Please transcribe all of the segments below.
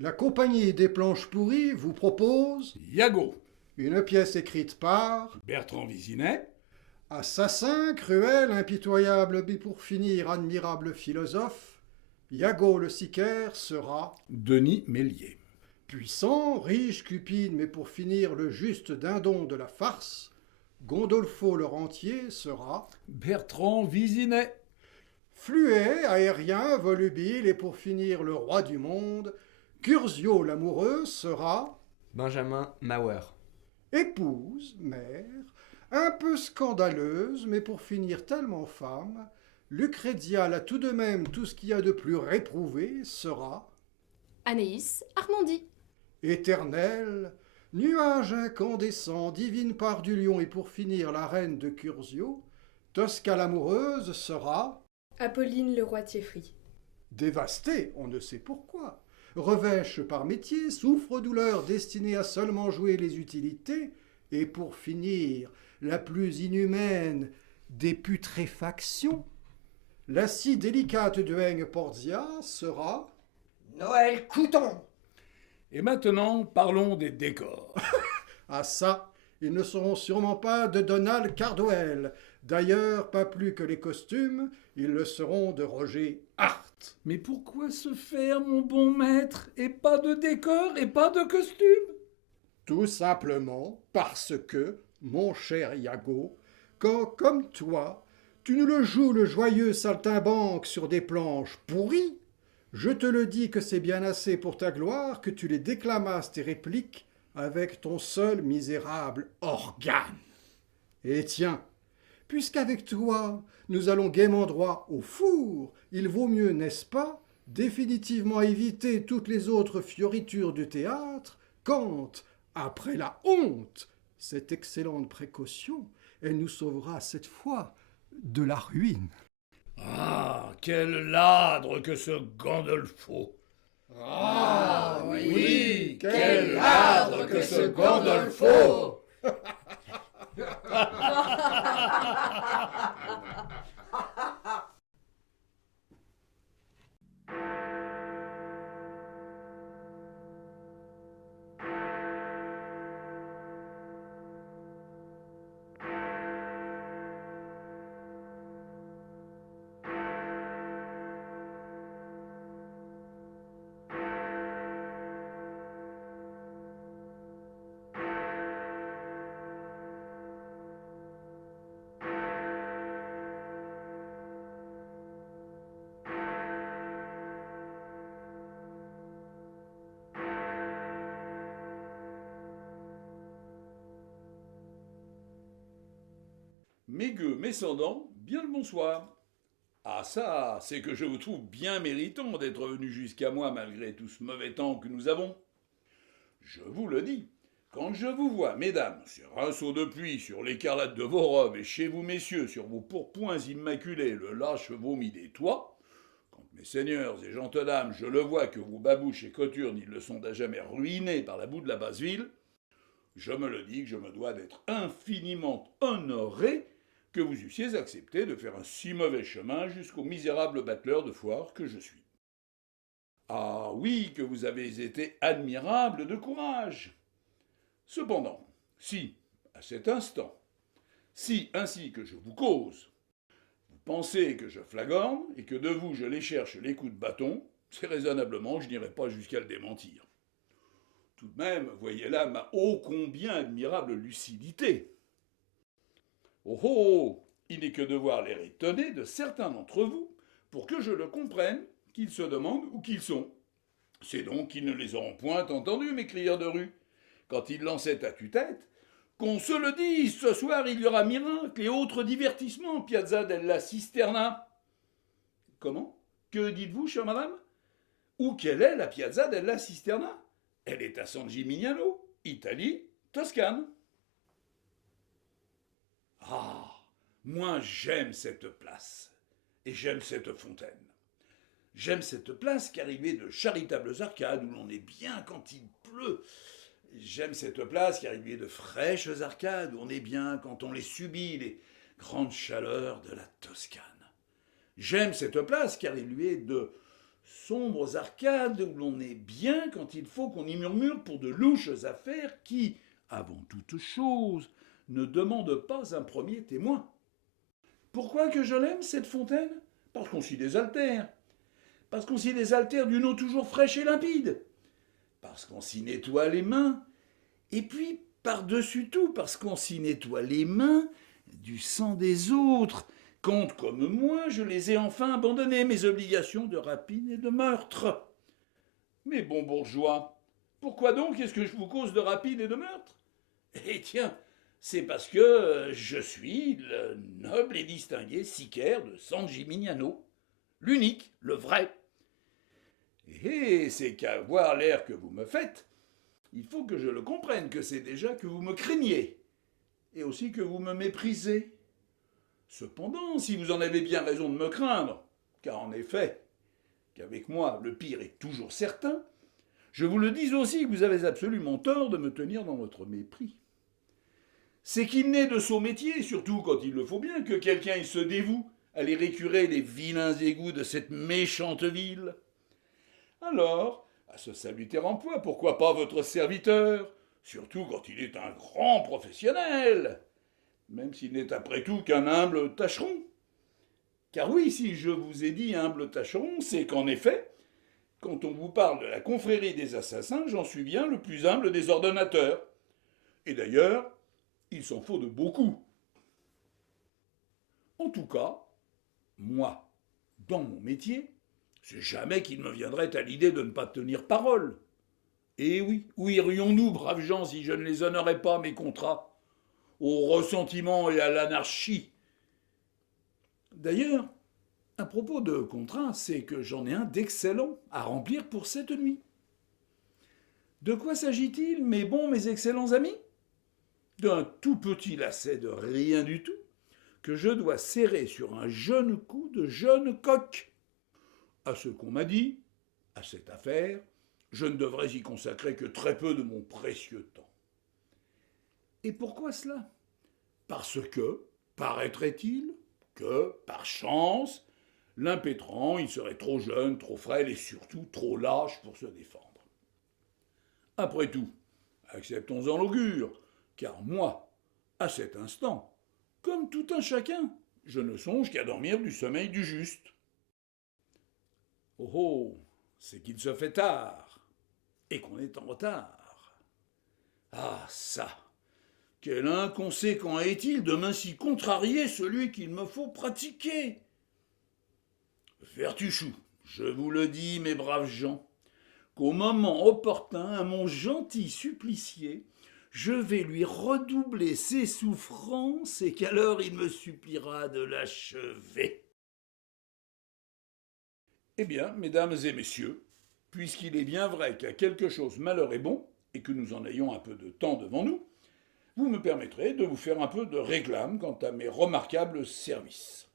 La compagnie des planches pourries vous propose Iago, une pièce écrite par Bertrand Visinet, assassin, cruel, impitoyable, mais pour finir admirable philosophe. Iago le sicaire sera Denis Mélier. puissant, riche, cupide, mais pour finir le juste dindon de la farce. Gondolfo le rentier sera Bertrand Visinet. fluet, aérien, volubile, et pour finir le roi du monde. Curzio l'amoureux sera Benjamin Mauer. épouse, mère, un peu scandaleuse, mais pour finir tellement femme. Lucrezia l'a tout de même tout ce qu'il y a de plus réprouvé sera Anaïs Armandi. éternelle, nuage incandescent, divine part du lion, et pour finir la reine de Curzio. Tosca l'amoureuse sera Apolline le roi Thieffry. dévastée, on ne sait pourquoi. Revêche par métier, souffre-douleur destinée à seulement jouer les utilités, et pour finir, la plus inhumaine des putréfactions. La si délicate de Haigne Porzia sera Noël Couton. Et maintenant, parlons des décors. ah ça, ils ne seront sûrement pas de Donald Cardwell. D'ailleurs, pas plus que les costumes, ils le seront de Roger Hart. Mais pourquoi se faire, mon bon maître, et pas de décor et pas de costume? Tout simplement parce que, mon cher Iago, quand, comme toi, tu nous le joues le joyeux saltimbanque sur des planches pourries, je te le dis que c'est bien assez pour ta gloire que tu les déclamasses tes répliques avec ton seul misérable organe. Et tiens, puisqu'avec toi nous allons gaiement droit au four, il vaut mieux, n'est-ce pas, définitivement éviter toutes les autres fioritures du théâtre, quand, après la honte, cette excellente précaution, elle nous sauvera cette fois de la ruine. Ah, quel ladre que ce Gandolfo! Ah oui, quel ladre que ce Gandolfo. Mes gueux, mes cendants, bien le bonsoir. Ah ça, c'est que je vous trouve bien méritant d'être venu jusqu'à moi malgré tout ce mauvais temps que nous avons. Je vous le dis, quand je vous vois, mesdames, sur un seau de pluie, sur l'écarlate de vos robes, et chez vous, messieurs, sur vos pourpoints immaculés, le lâche vomi des toits, quand mes seigneurs et gentes dames, je le vois que vos babouches et coturnes, ils le sont à jamais ruinés par la boue de la basse ville, je me le dis que je me dois d'être infiniment honoré que vous eussiez accepté de faire un si mauvais chemin jusqu'au misérable battleur de foire que je suis. Ah oui, que vous avez été admirable de courage. Cependant, si, à cet instant, si, ainsi que je vous cause, vous pensez que je flagorne et que de vous je les cherche les coups de bâton, c'est raisonnablement, je n'irai pas jusqu'à le démentir. Tout de même, voyez là ma ô combien admirable lucidité. Oh oh, il n'est que de voir l'air étonné de certains d'entre vous pour que je le comprenne, qu'ils se demandent où qu'ils sont. C'est donc qu'ils ne les auront point entendus, mes crieurs de rue, quand ils lançaient à tue-tête. Qu'on se le dise, ce soir il y aura miracle et autres divertissements en Piazza della Cisterna. Comment? Que dites-vous, chère madame? Où quelle est la Piazza della Cisterna? Elle est à San Gimignano, Italie, Toscane. Ah, moi j'aime cette place, et j'aime cette fontaine. J'aime cette place car il est de charitables arcades où l'on est bien quand il pleut. J'aime cette place car il y a de fraîches arcades où on est bien quand on les subit, les grandes chaleurs de la Toscane. J'aime cette place car il lui est de sombres arcades où l'on est bien quand il faut qu'on y murmure pour de louches affaires qui, avant toute chose, ne demandent pas un premier témoin. Pourquoi que je l'aime, cette fontaine? Parce qu'on s'y désaltère. Parce qu'on s'y désaltère d'une eau toujours fraîche et limpide. Parce qu'on s'y nettoie les mains. Et puis, par-dessus tout, parce qu'on s'y nettoie les mains du sang des autres, quand, comme moi, je les ai enfin abandonné, mes obligations de rapine et de meurtre. Mais bon bourgeois, pourquoi donc est-ce que je vous cause de rapine et de meurtre? Eh tiens, c'est parce que je suis le noble et distingué Sicaire de San Gimignano, l'unique, le vrai. Et c'est qu'à voir l'air que vous me faites, il faut que je le comprenne, que c'est déjà que vous me craignez, et aussi que vous me méprisez. Cependant, si vous en avez bien raison de me craindre, car en effet, qu'avec moi le pire est toujours certain, je vous le dis aussi que vous avez absolument tort de me tenir dans votre mépris. C'est qu'il n'est de sot métier, surtout quand il le faut bien, que quelqu'un il se dévoue à aller récurer les vilains égouts de cette méchante ville. Alors, à ce salutaire emploi, pourquoi pas votre serviteur, surtout quand il est un grand professionnel, même s'il n'est après tout qu'un humble tâcheron. Car oui, si je vous ai dit humble tâcheron, c'est qu'en effet, quand on vous parle de la confrérie des assassins, j'en suis bien le plus humble des ordonnateurs. Et d'ailleurs, il s'en faut de beaucoup. En tout cas, moi, dans mon métier, c'est jamais qu'il me viendrait à l'idée de ne pas tenir parole. Et oui, où irions-nous, braves gens, si je ne les honorais pas, mes contrats, au ressentiment et à l'anarchie? D'ailleurs, à propos de contrats, c'est que j'en ai un d'excellent à remplir pour cette nuit. De quoi s'agit-il, mes excellents amis? D'un tout petit lacet de rien du tout, que je dois serrer sur un jeune cou de jeune coq. À ce qu'on m'a dit, à cette affaire, je ne devrais y consacrer que très peu de mon précieux temps. Et pourquoi cela? Parce que, paraîtrait-il, que, par chance, l'impétrant, il serait trop jeune, trop frêle et surtout trop lâche pour se défendre. Après tout, acceptons-en l'augure, car moi, à cet instant, comme tout un chacun, je ne songe qu'à dormir du sommeil du juste. Oh oh, c'est qu'il se fait tard, et qu'on est en retard. Ah ça, quel inconséquent est-il de m'ainsi contrarier celui qu'il me faut pratiquer. Vertuchou, je vous le dis, mes braves gens, qu'au moment opportun, à mon gentil supplicié, je vais lui redoubler ses souffrances et qu'alors il me suppliera de l'achever. Eh bien, mesdames et messieurs, puisqu'il est bien vrai qu'à quelque chose malheur est bon, et que nous en ayons un peu de temps devant nous, vous me permettrez de vous faire un peu de réclame quant à mes remarquables services.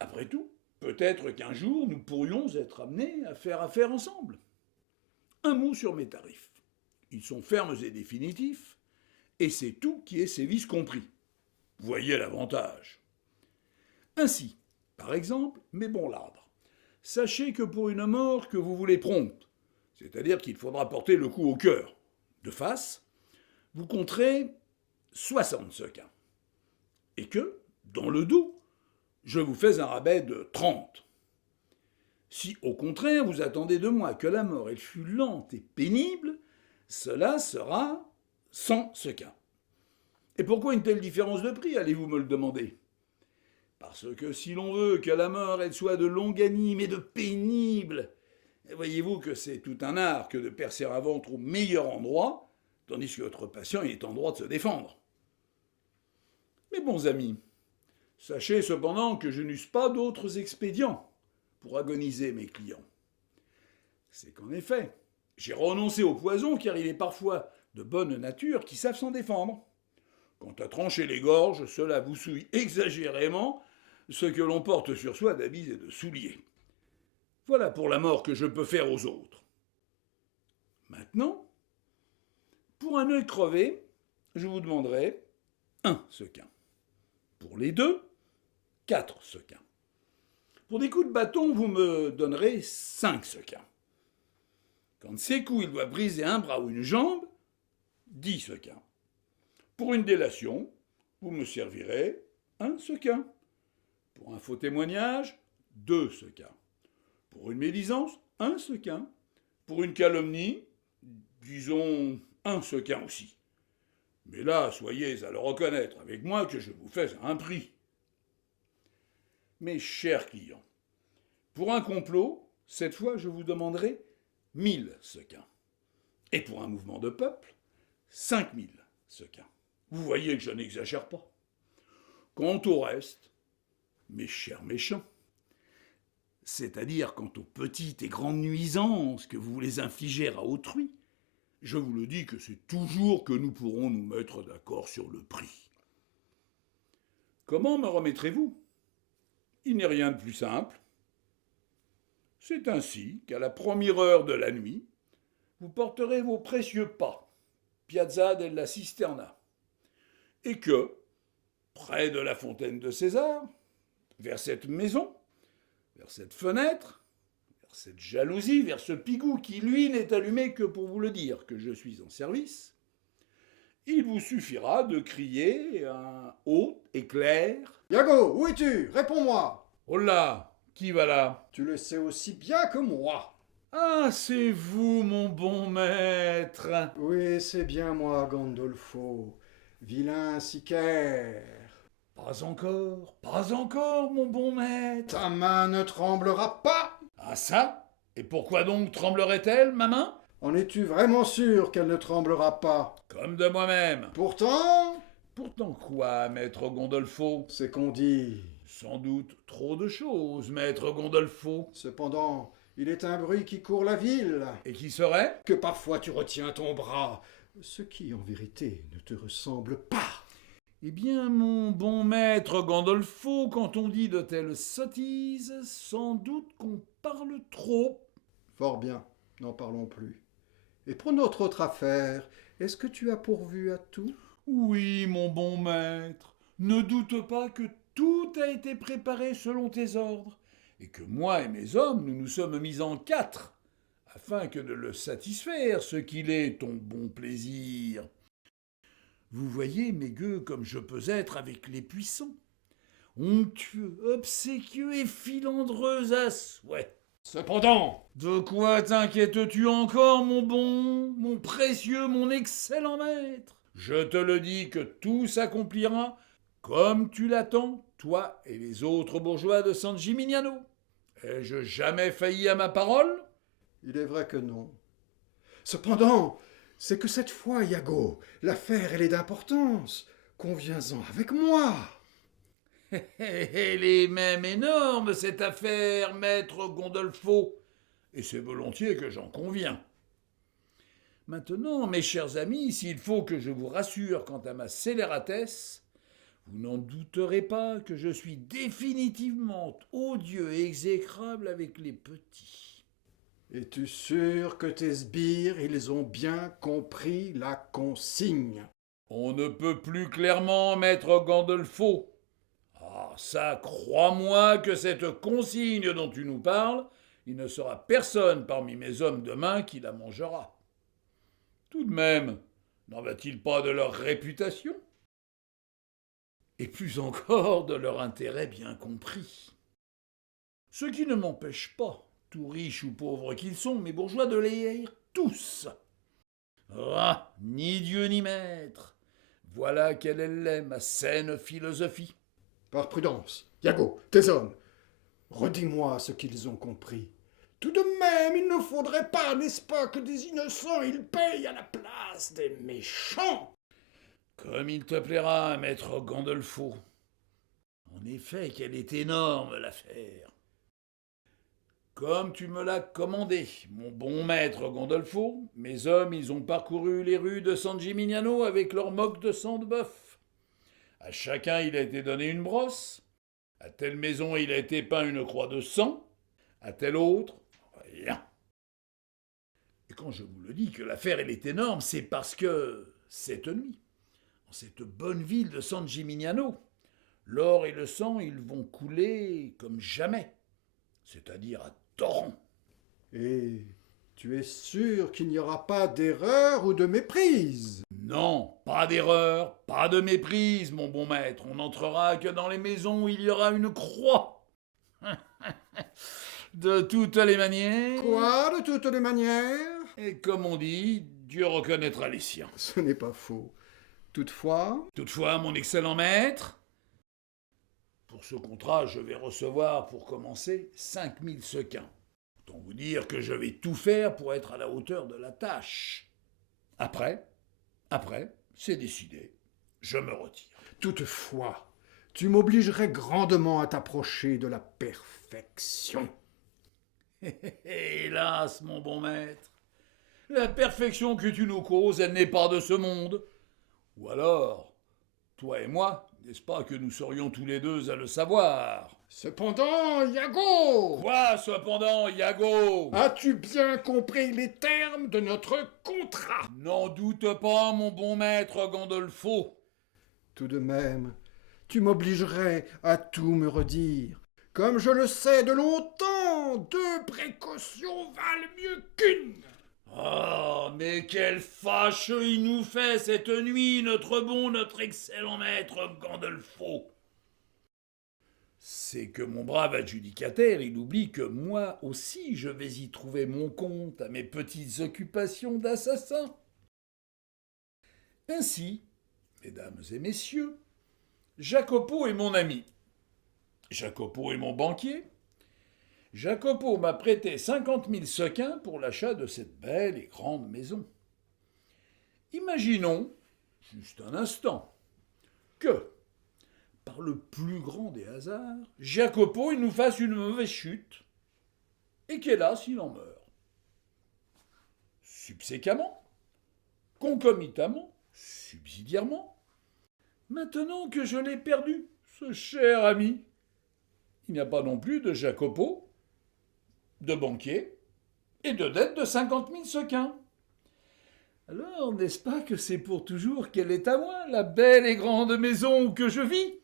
Après tout, peut-être qu'un jour nous pourrions être amenés à faire affaire ensemble. Un mot sur mes tarifs. Ils sont fermes et définitifs, et c'est tout qui est sévice compris. Voyez l'avantage. Ainsi, par exemple, mes bons ladres, sachez que pour une mort que vous voulez prompte, c'est-à-dire qu'il faudra porter le coup au cœur, de face, vous compterez 60 sequins. Et que, dans le dos, je vous fais un rabais de 30. Si, au contraire, vous attendez de moi que la mort elle fût lente et pénible, cela sera 100 sequins. Et pourquoi une telle différence de prix, allez-vous me le demander? Parce que si l'on veut que la mort elle soit de longanime et de pénible, voyez-vous que c'est tout un art que de percer un ventre au meilleur endroit, tandis que votre patient est en droit de se défendre. Mes bons amis, sachez cependant que je n'use pas d'autres expédients pour agoniser mes clients. C'est qu'en effet, j'ai renoncé au poison car il est parfois de bonne nature qui savent s'en défendre. Quant à trancher les gorges, cela vous souille exagérément ce que l'on porte sur soi d'habits et de souliers. Voilà pour la mort que je peux faire aux autres. Maintenant, pour un œil crevé, je vous demanderai 1 sequin. Pour les deux, 4 sequins. Pour des coups de bâton, vous me donnerez 5 sequins. Quand de ces coups, il doit briser un bras ou une jambe, 10 sequins. Pour une délation, vous me servirez 1 sequin. Pour un faux témoignage, 2 sequins. Pour une médisance, 1 sequin. Pour une calomnie, disons 1 sequin aussi. Mais là, soyez à le reconnaître avec moi que je vous fais un prix. Mes chers clients, pour un complot, cette fois je vous demanderai 1000 sequins. Et pour un mouvement de peuple, 5000 sequins. Vous voyez que je n'exagère pas. Quant au reste, mes chers méchants, c'est-à-dire quant aux petites et grandes nuisances que vous les infligez à autrui, je vous le dis que c'est toujours que nous pourrons nous mettre d'accord sur le prix. Comment me remettrez-vous ? Il n'est rien de plus simple. C'est ainsi qu'à la première heure de la nuit, vous porterez vos précieux pas, Piazza della Cisterna, et que, près de la fontaine de César, vers cette maison, vers cette fenêtre, vers cette jalousie, vers ce pigou qui, lui, n'est allumé que pour vous le dire que je suis en service, il vous suffira de crier un haut et clair « Iago, où es-tu? Réponds-moi !»« Oh là, qui va là ? Tu le sais aussi bien que moi. »« Ah, c'est vous, mon bon maître !»« Oui, c'est bien moi, Gandolfo, vilain sicaire. »« Pas encore, mon bon maître !»« Ta main ne tremblera pas. »« Ah ça ? Et pourquoi donc tremblerait-elle, ma main ? » En es-tu vraiment sûr qu'elle ne tremblera pas? »« Comme de moi-même. »« Pourtant, Pourtant quoi, maître Gandolfo ? » c'est qu'on dit. »« Sans doute trop de choses, maître Gandolfo. Cependant, il est un bruit qui court la ville. Et qui serait ? Que parfois tu retiens ton bras, ce qui en vérité ne te ressemble pas. » Eh bien, mon bon maître Gandolfo, quand on dit de telles sottises, sans doute qu'on parle trop. » »« Fort bien, n'en parlons plus. Et pour notre autre affaire, est-ce que tu as pourvu à tout? » »« Oui, mon bon maître, ne doute pas que tout a été préparé selon tes ordres, et que moi et mes hommes, nous nous sommes mis en 4, afin que de le satisfaire, ce qu'il est ton bon plaisir. Vous voyez, mes gueux, comme je peux être avec les puissants, onctueux, obséquieux et filandreux à souhait. Cependant, De quoi t'inquiètes-tu encore, mon bon, mon précieux, mon excellent maître ? Je te le dis que tout s'accomplira comme tu l'attends, toi et les autres bourgeois de San Gimignano. Ai-je jamais failli à ma parole ? il est vrai que non. Cependant, c'est que cette fois, Iago, l'affaire elle est d'importance. Conviens-en avec moi. Elle est même énorme, cette affaire, maître Gandolfo, et c'est volontiers que j'en conviens. Maintenant, mes chers amis, s'il faut que je vous rassure quant à ma scélératesse, vous n'en douterez pas que je suis définitivement odieux et exécrable avec les petits. Es-tu sûr que tes sbires, ils ont bien compris la consigne? On ne peut plus clairement, maître Gandolfo. Ah, ça, crois-moi que cette consigne dont tu nous parles, il ne sera personne parmi mes hommes demain qui la mangera. Tout de même, n'en va-t-il pas de leur réputation ? Et plus encore de leur intérêt bien compris. Ce qui ne m'empêche pas, tout riches ou pauvres qu'ils sont, mes bourgeois, de les haïr tous. Ah, ni Dieu ni maître, voilà quelle est ma saine philosophie. Par prudence, Iago, tes hommes, redis-moi ce qu'ils ont compris. Tout de même, il ne faudrait pas, n'est-ce pas, que des innocents ils payent à la place des méchants. Comme il te plaira, maître Gandolfo. En effet, qu'elle est énorme, l'affaire. Comme tu me l'as commandé, mon bon maître Gandolfo, mes hommes, ils ont parcouru les rues de San Gimignano avec leurs moques de sang de bœuf. À chacun, il a été donné une brosse. À telle maison, il a été peint une croix de sang. À telle autre, rien. Et quand je vous le dis que l'affaire, elle est énorme, c'est parce que, cette nuit, en cette bonne ville de San Gimignano, l'or et le sang, ils vont couler comme jamais. c'est-à-dire à torrent. Et tu es sûr qu'il n'y aura pas d'erreur ou de méprise? Non, pas d'erreur, pas de méprise, mon bon maître. On n'entrera que dans les maisons où il y aura une croix. De toutes les manières. Quoi, de toutes les manières? Et comme on dit, Dieu reconnaîtra les siens. Ce n'est pas faux. Toutefois, Mon excellent maître, pour ce contrat, je vais recevoir, pour commencer, 5000 sequins. Autant vous dire que je vais tout faire pour être à la hauteur de la tâche. Après, c'est décidé. Je me retire. toutefois, tu m'obligerais grandement à t'approcher de la perfection. Hélas, mon bon maître, la perfection que tu nous causes, elle n'est pas de ce monde. Ou alors, toi et moi, n'est-ce pas que nous serions tous les deux à le savoir? Cependant, Iago, Quoi, cependant, Iago? as-tu bien compris les termes de notre contrat? N'en doute pas, mon bon maître Gandolfo. Tout de même, tu m'obligerais à tout me redire. Comme je le sais de longtemps, 2 précautions valent mieux qu'une. Ah, mais quelle fâche il nous fait cette nuit, notre excellent maître Gandolfo. C'est que mon brave adjudicataire, il oublie que moi aussi je vais y trouver mon compte à mes petites occupations d'assassin. Ainsi, mesdames et messieurs, Jacopo est mon ami. Jacopo est mon banquier. Jacopo m'a prêté 50 000 sequins pour l'achat de cette belle et grande maison. Imaginons, juste un instant, que, par le plus grand des hasards, Jacopo il nous fasse une mauvaise chute, et qu'hélas il en meurt. Subséquemment, concomitamment, subsidiairement, maintenant que je l'ai perdu, ce cher ami, il n'y a pas non plus de Jacopo, de banquier et de dette de 50 000 sequins. Alors, n'est-ce pas que c'est pour toujours qu'elle est à moi, la belle et grande maison où que je vis?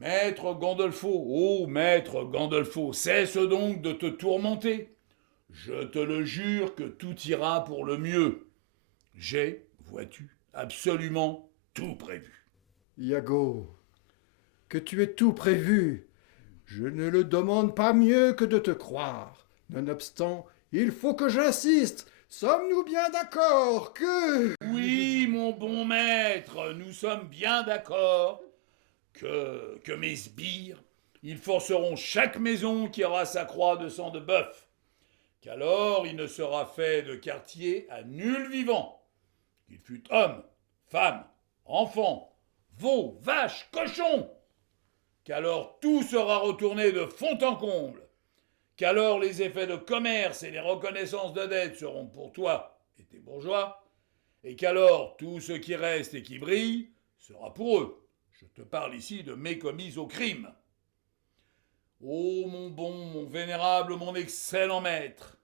Maître Gandolfo, ô maître Gandolfo, cesse donc de te tourmenter. Je te le jure que tout ira pour le mieux. J'ai, vois-tu, absolument tout prévu. Iago, que tu aies tout prévu, je ne le demande pas mieux que de te croire. Nonobstant, il faut que j'insiste. Sommes-nous bien d'accord que... Oui, mon bon maître, nous sommes bien d'accord que mes sbires, ils forceront chaque maison qui aura sa croix de sang de bœuf, qu'alors il ne sera fait de quartier à nul vivant, qu'il fût homme, femme, enfant, veau, vache, cochon, qu'alors tout sera retourné de fond en comble, qu'alors les effets de commerce et les reconnaissances de dette seront pour toi et tes bourgeois, et qu'alors tout ce qui reste et qui brille sera pour eux. Je te parle ici de mécommis au crime. Ô mon bon, mon vénérable, mon excellent maître,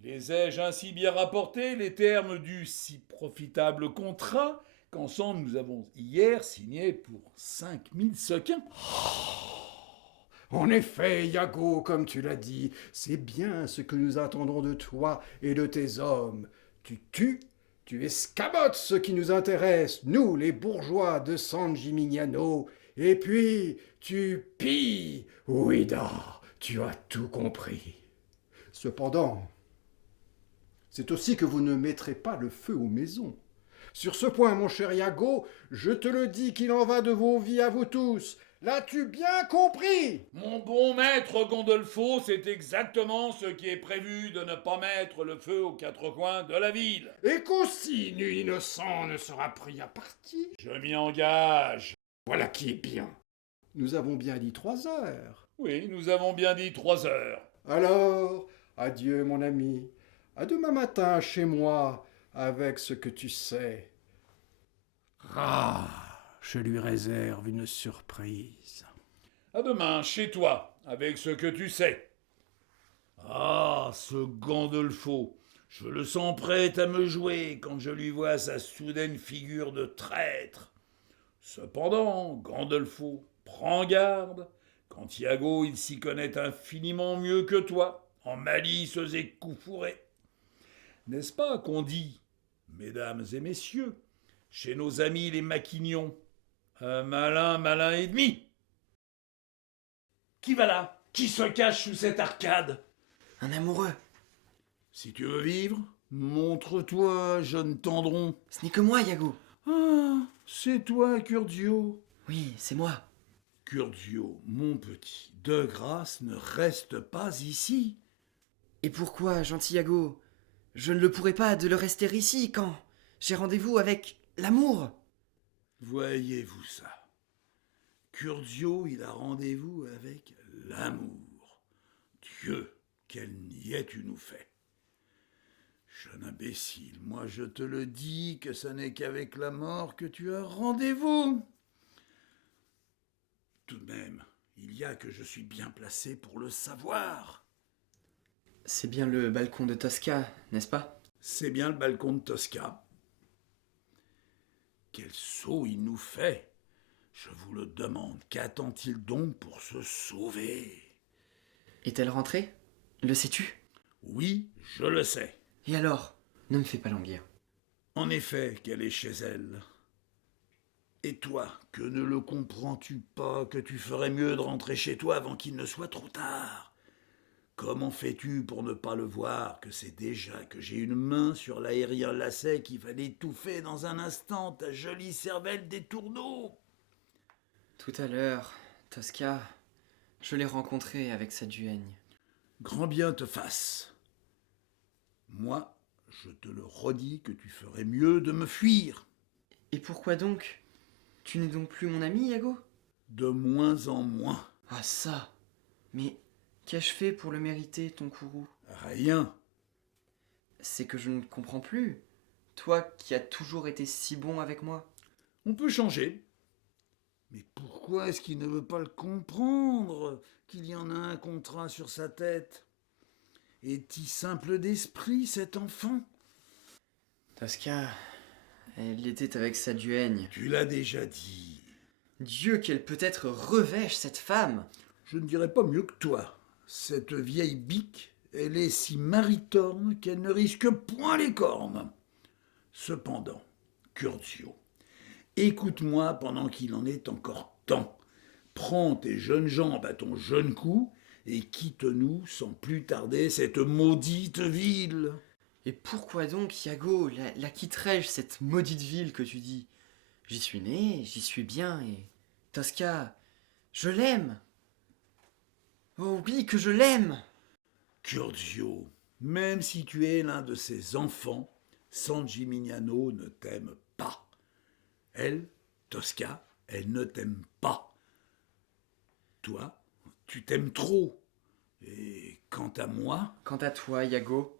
les ai-je ainsi bien rapportés, les termes du si profitable contrat qu'ensemble nous avons hier signé pour 5000 sequins? En effet, Iago, comme tu l'as dit, c'est bien ce que nous attendons de toi et de tes hommes. Tu tues, tu escamotes ce qui nous intéresse, nous, les bourgeois de San Gimignano, et puis tu pilles. Ouida, tu as tout compris. Cependant, c'est aussi que vous ne mettrez pas le feu aux maisons. Sur ce point, mon cher Iago, je te le dis qu'il en va de vos vies à vous tous. L'as-tu bien compris? Mon bon maître Gandolfo, c'est exactement ce qui est prévu de ne pas mettre le feu aux 4 coins de la ville. Et qu'aussi nul innocent ne sera pris à partie. Je m'y engage. Voilà qui est bien. Nous avons bien dit 3 heures. Oui, nous avons bien dit 3 heures. Alors, adieu mon ami. À demain matin chez moi avec ce que tu sais. Ah, je lui réserve une surprise. À demain, chez toi, avec ce que tu sais. Ah, ce Gandolfo, je le sens prêt à me jouer quand je lui vois sa soudaine figure de traître. Cependant, Gandolfo, prends garde, Quand Iago, il s'y connaît infiniment mieux que toi, en malices et coups fourrés. N'est-ce pas qu'on dit, mesdames et messieurs, chez nos amis les maquignons, un malin, malin et demi? Qui va là? Qui se cache sous cette arcade? Un amoureux. Si tu veux vivre, montre-toi, jeune tendron. Ce n'est que moi, Iago. Ah, c'est toi, Curdio. Oui, c'est moi. Curdio, mon petit, de grâce, ne reste pas ici. Et pourquoi, gentil Iago? Je ne le pourrais pas de le rester ici quand j'ai rendez-vous avec l'amour. Voyez-vous ça? Curdio, il a rendez-vous avec l'amour. Dieu, quelle niais tu nous fais. Jeune imbécile, moi je te le dis que ce n'est qu'avec la mort que tu as rendez-vous. Tout de même, il y a que je suis bien placé pour le savoir. C'est bien le balcon de Tosca, n'est-ce pas? C'est bien le balcon de Tosca. Quel sot il nous fait! Je vous le demande, qu'attend-il donc pour se sauver? Est-elle rentrée? Le sais-tu? Oui, je le sais. Et alors? Ne me fais pas languir. En effet, qu'elle est chez elle. Et toi, que ne le comprends-tu pas que tu ferais mieux de rentrer chez toi avant qu'il ne soit trop tard? Comment fais-tu pour ne pas le voir que c'est déjà que j'ai une main sur l'aérien lacet qui va l'étouffer dans un instant ta jolie cervelle des tourneaux? Tout à l'heure, Tosca, je l'ai rencontré avec sa duègne. Grand bien te fasse. Moi, je te le redis que tu ferais mieux de me fuir. Et pourquoi donc? Tu n'es donc plus mon ami, Iago? De moins en moins. Ah ça! Mais qu'ai-je fait pour le mériter, ton courroux? Rien. C'est que je ne comprends plus. Toi qui as toujours été si bon avec moi. On peut changer. Mais pourquoi est-ce qu'il ne veut pas le comprendre qu'il y en a un contrat sur sa tête? Est-il simple d'esprit, cet enfant? Tosca, elle était avec sa duègne. Tu l'as déjà dit. Dieu qu'elle peut-être revêche, cette femme! Je ne dirais pas mieux que toi. Cette vieille bique, elle est si maritorne qu'elle ne risque point les cornes. Cependant, Curdio, écoute-moi pendant qu'il en est encore temps. Prends tes jeunes jambes à ton jeune cou et quitte-nous sans plus tarder cette maudite ville. Et pourquoi donc, Iago, la quitterais-je, cette maudite ville que tu dis? J'y suis né, j'y suis bien, et... Tosca, je l'aime! Oh oui, que je l'aime! Curdio, même si tu es l'un de ses enfants, San Gimignano ne t'aime pas. Elle, Tosca, elle ne t'aime pas. Toi, tu t'aimes trop. Et quant à moi... Quant à toi, Iago,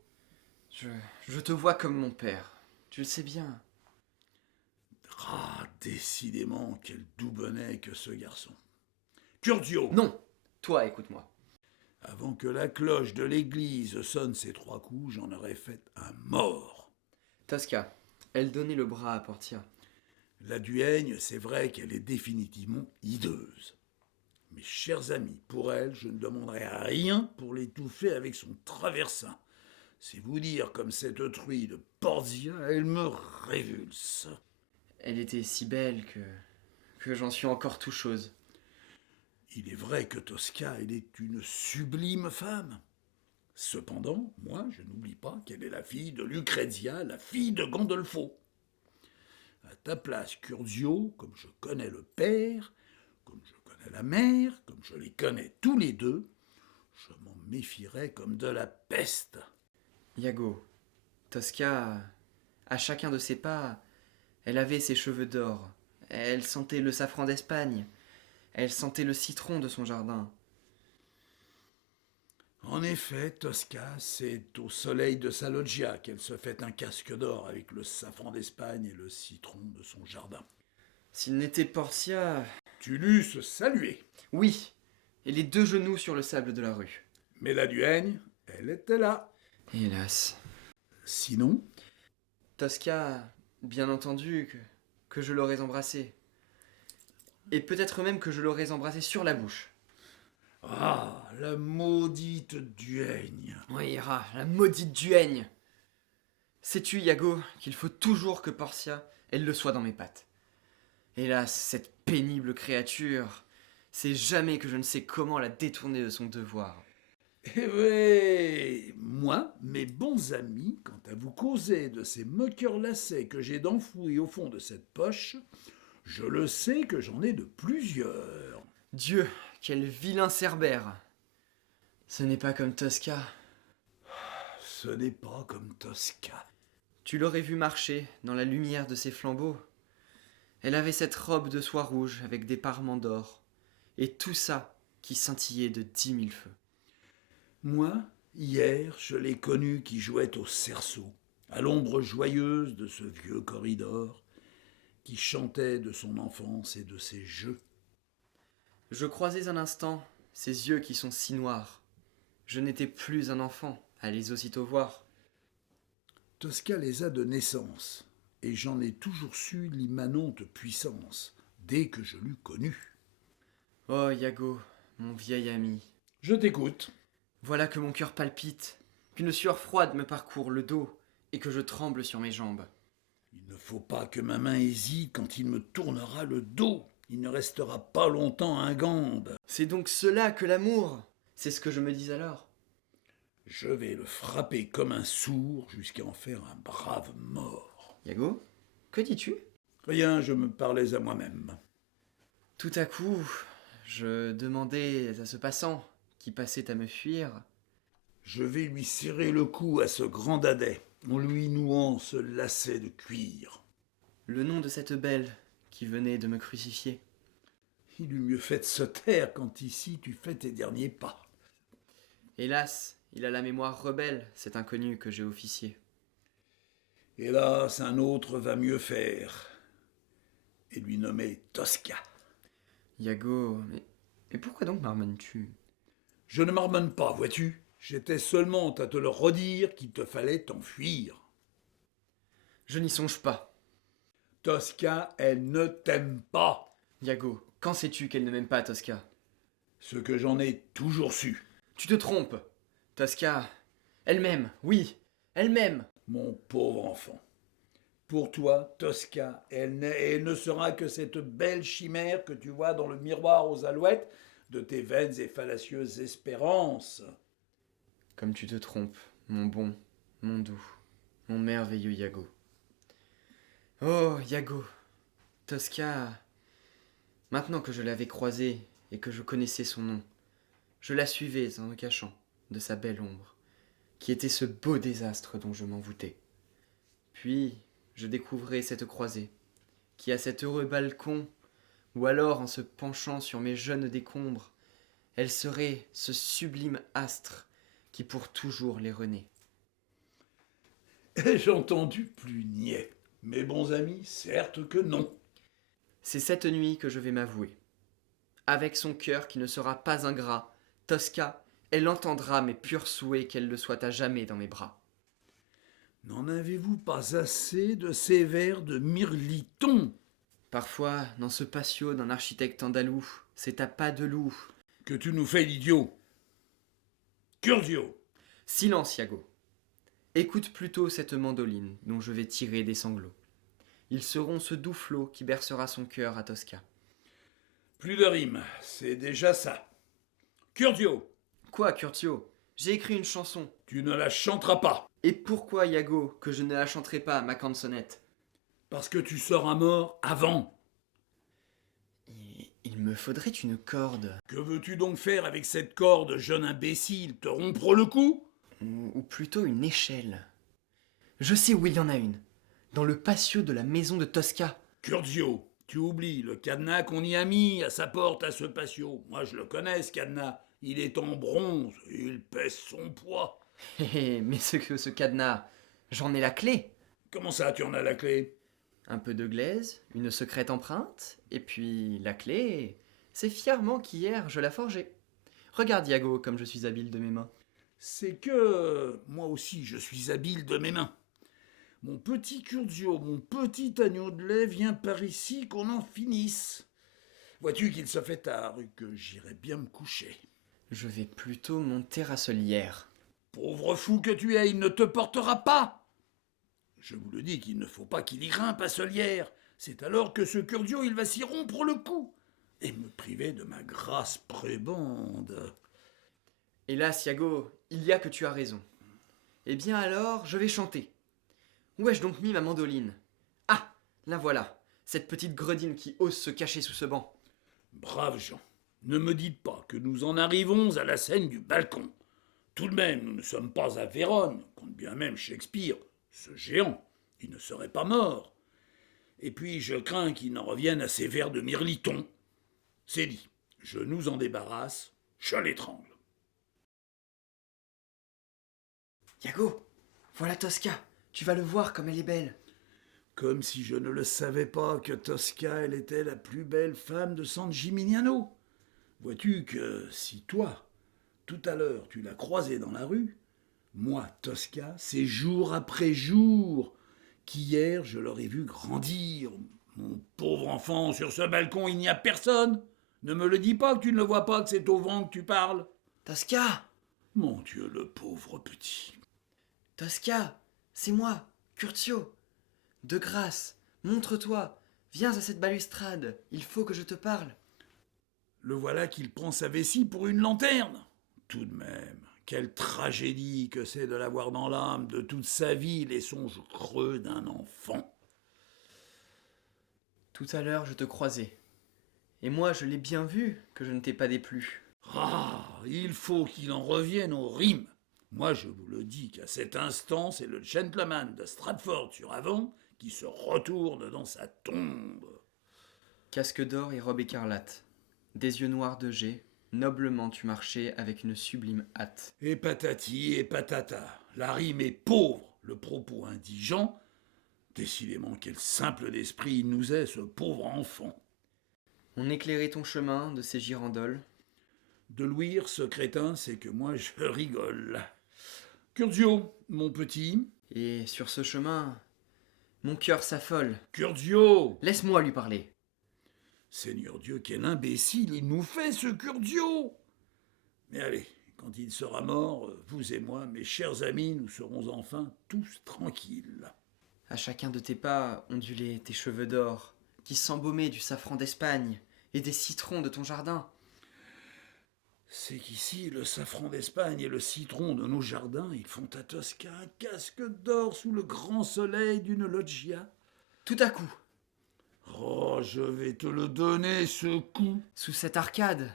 je te vois comme mon père. Tu le sais bien. Ah, décidément, quel doux bonnet que ce garçon. Curdio! Non! Toi, écoute-moi. Avant que la cloche de l'église sonne ses 3 coups, j'en aurais fait un mort. Tosca, elle donnait le bras à Portia. La duègne, c'est vrai qu'elle est définitivement hideuse. Mes chers amis, pour elle, je ne demanderai rien pour l'étouffer avec son traversin. C'est vous dire comme cette truie de Portia, elle me révulse. Elle était si belle que j'en suis encore tout chose. Il est vrai que Tosca, elle est une sublime femme. Cependant, moi, je n'oublie pas qu'elle est la fille de Lucrezia, la fille de Gandolfo. À ta place, Curdio, comme je connais le père, comme je connais la mère, comme je les connais tous les deux, je m'en méfierais comme de la peste. Iago, Tosca, à chacun de ses pas, elle avait ses cheveux d'or. Elle sentait le safran d'Espagne. Elle sentait le citron de son jardin. En effet, Tosca, c'est au soleil de sa loggia qu'elle se fait un casque d'or avec le safran d'Espagne et le citron de son jardin. S'il n'était Portia... Tu l'eusses salué. Oui, et les 2 genoux sur le sable de la rue. Mais la duègne, elle était là. Hélas. Sinon, Tosca, bien entendu que je l'aurais embrassé. Et peut-être même que je l'aurais embrassé sur la bouche. Ah, la maudite duègne. Oui, la maudite duègne. Sais-tu, Iago, qu'il faut toujours que Portia, elle le soit dans mes pattes. Hélas, cette pénible créature, c'est jamais que je ne sais comment la détourner de son devoir. Eh oui, moi, mes bons amis, quand à vous causer de ces moqueurs lacets que j'ai d'enfouis au fond de cette poche, je le sais que j'en ai de plusieurs. Dieu, quel vilain cerbère. Ce n'est pas comme Tosca. Ce n'est pas comme Tosca. Tu l'aurais vu marcher dans la lumière de ses flambeaux. Elle avait cette robe de soie rouge avec des parements d'or, et tout ça qui scintillait de 10 000 feux. Moi, hier, je l'ai connu qui jouait au cerceau, à l'ombre joyeuse de ce vieux corridor, qui chantait de son enfance et de ses jeux. Je croisais un instant ses yeux qui sont si noirs. Je n'étais plus un enfant à les aussitôt voir. Tosca les a de naissance, et j'en ai toujours su l'immanente puissance, dès que je l'eus connu. Oh, Iago, mon vieil ami. Je t'écoute. Voilà que mon cœur palpite, qu'une sueur froide me parcourt le dos, et que je tremble sur mes jambes. Il ne faut pas que ma main hésite quand il me tournera le dos. Il ne restera pas longtemps ingambe. C'est donc cela que l'amour. C'est ce que je me dis alors. Je vais le frapper comme un sourd jusqu'à en faire un brave mort. Iago, que dis-tu? Rien, je me parlais à moi-même. Tout à coup, je demandais à ce passant qui passait à me fuir. Je vais lui serrer le cou à ce grand dadais, en lui nouant ce lacet de cuir. Le nom de cette belle qui venait de me crucifier. Il eût mieux fait de se taire quand ici tu fais tes derniers pas. Hélas, il a la mémoire rebelle, cet inconnu que j'ai officié. Hélas, un autre va mieux faire, et lui nommer Tosca. Iago, mais pourquoi donc marmonnes-tu? Je ne marmonne pas, vois-tu. J'étais seulement à te le redire qu'il te fallait t'enfuir. Je n'y songe pas. Tosca, elle ne t'aime pas. Iago, quand sais-tu qu'elle ne m'aime pas, Tosca? Ce que j'en ai toujours su. Tu te trompes. Tosca, elle m'aime, oui, elle m'aime. Mon pauvre enfant. Pour toi, Tosca, elle ne sera que cette belle chimère que tu vois dans le miroir aux alouettes de tes vaines et fallacieuses espérances. Comme tu te trompes, mon bon, mon doux, mon merveilleux Iago. Oh, Iago, Tosca, maintenant que je l'avais croisée et que je connaissais son nom, je la suivais en me cachant de sa belle ombre, qui était ce beau désastre dont je m'envoûtais. Puis, je découvrais cette croisée, qui a cet heureux balcon, ou alors en se penchant sur mes jeunes décombres, elle serait ce sublime astre qui pour toujours les renaît. Ai-je entendu plus niais? Mes bons amis, certes que non. C'est cette nuit que je vais m'avouer. Avec son cœur qui ne sera pas ingrat, Tosca, elle entendra mes purs souhaits qu'elle le soit à jamais dans mes bras. N'en avez-vous pas assez de ces vers de Mirliton? Parfois, dans ce patio d'un architecte andalou, c'est à pas de loup. Que tu nous fais l'idiot. Curzio. Silence, Iago. Écoute plutôt cette mandoline dont je vais tirer des sanglots. Ils seront ce doux flot qui bercera son cœur à Tosca. Plus de rimes, c'est déjà ça. Curzio. Quoi, Curtio? J'ai écrit une chanson. Tu ne la chanteras pas. Et pourquoi, Iago, que je ne la chanterai pas, ma canzonette? Parce que tu seras mort avant. Il me faudrait une corde. Que veux-tu donc faire avec cette corde, jeune imbécile? Te rompre le cou? Ou plutôt une échelle. Je sais où il y en a une. Dans le patio de la maison de Tosca. Curzio, tu oublies le cadenas qu'on y a mis à sa porte à ce patio. Moi je le connais ce cadenas. Il est en bronze et il pèse son poids. Mais ce cadenas, j'en ai la clé. Comment ça tu en as la clé? Un peu de glaise, une secrète empreinte, et puis la clé, c'est fièrement qu'hier je la forgeai. Regarde, Iago, comme je suis habile de mes mains. C'est que moi aussi je suis habile de mes mains. Mon petit Curzio, mon petit agneau de lait vient par ici qu'on en finisse. Vois-tu qu'il se fait tard et que j'irai bien me coucher. Je vais plutôt monter à ce lierre. Pauvre fou que tu es, il ne te portera pas. Je vous le dis qu'il ne faut pas qu'il y grimpe à ce lierre. C'est alors que ce Curdio, il va s'y rompre le cou et me priver de ma grâce prébande. Hélas, Iago, il y a que tu as raison. Eh bien alors, je vais chanter. Où ai-je donc mis ma mandoline? Ah, la voilà, cette petite gredine qui ose se cacher sous ce banc. Braves gens, ne me dites pas que nous en arrivons à la scène du balcon. Tout de même, nous ne sommes pas à Vérone, quand bien même Shakespeare, ce géant, il ne serait pas mort. Et puis je crains qu'il n'en revienne à ses vers de Mirliton. C'est dit, je nous en débarrasse, je l'étrangle. Iago, voilà Tosca, tu vas le voir comme elle est belle. Comme si je ne le savais pas que Tosca, elle était la plus belle femme de San Gimignano. Vois-tu que si toi, tout à l'heure, tu l'as croisée dans la rue, moi, Tosca, c'est jour après jour qu'hier je l'aurais vu grandir. Mon pauvre enfant, sur ce balcon, il n'y a personne. Ne me le dis pas que tu ne le vois pas, que c'est au vent que tu parles. Tosca, Mon Dieu, le pauvre petit. Tosca, c'est moi, Curtio. De grâce, montre-toi, viens à cette balustrade, il faut que je te parle. Le voilà qu'il prend sa vessie pour une lanterne. Tout de même, quelle tragédie que c'est de l'avoir dans l'âme de toute sa vie les songes creux d'un enfant. Tout à l'heure, je te croisais. Et moi, je l'ai bien vu que je ne t'ai pas déplu. Ah, il faut qu'il en revienne aux rimes. Moi, je vous le dis qu'à cet instant, c'est le gentleman de Stratford-sur-Avon qui se retourne dans sa tombe. Casque d'or et robe écarlate, des yeux noirs de jet, noblement tu marchais avec une sublime hâte. Et patati et patata, la rime est pauvre, le propos indigent. Décidément, quel simple d'esprit il nous est, ce pauvre enfant. On éclairait ton chemin de ces girandoles. De l'ouïr, ce crétin, c'est que moi je rigole. Curdio, mon petit. Et sur ce chemin, mon cœur s'affole. Curdio! Laisse-moi lui parler. Seigneur Dieu, quel imbécile il nous fait, ce Curdio! Mais allez, quand il sera mort, vous et moi, mes chers amis, nous serons enfin tous tranquilles. À chacun de tes pas ondulaient tes cheveux d'or, qui s'embaumaient du safran d'Espagne et des citrons de ton jardin. C'est qu'ici, le safran d'Espagne et le citron de nos jardins, ils font à Tosca un casque d'or sous le grand soleil d'une loggia. Tout à coup, Oh, je vais te le donner, ce coup. sous cette arcade,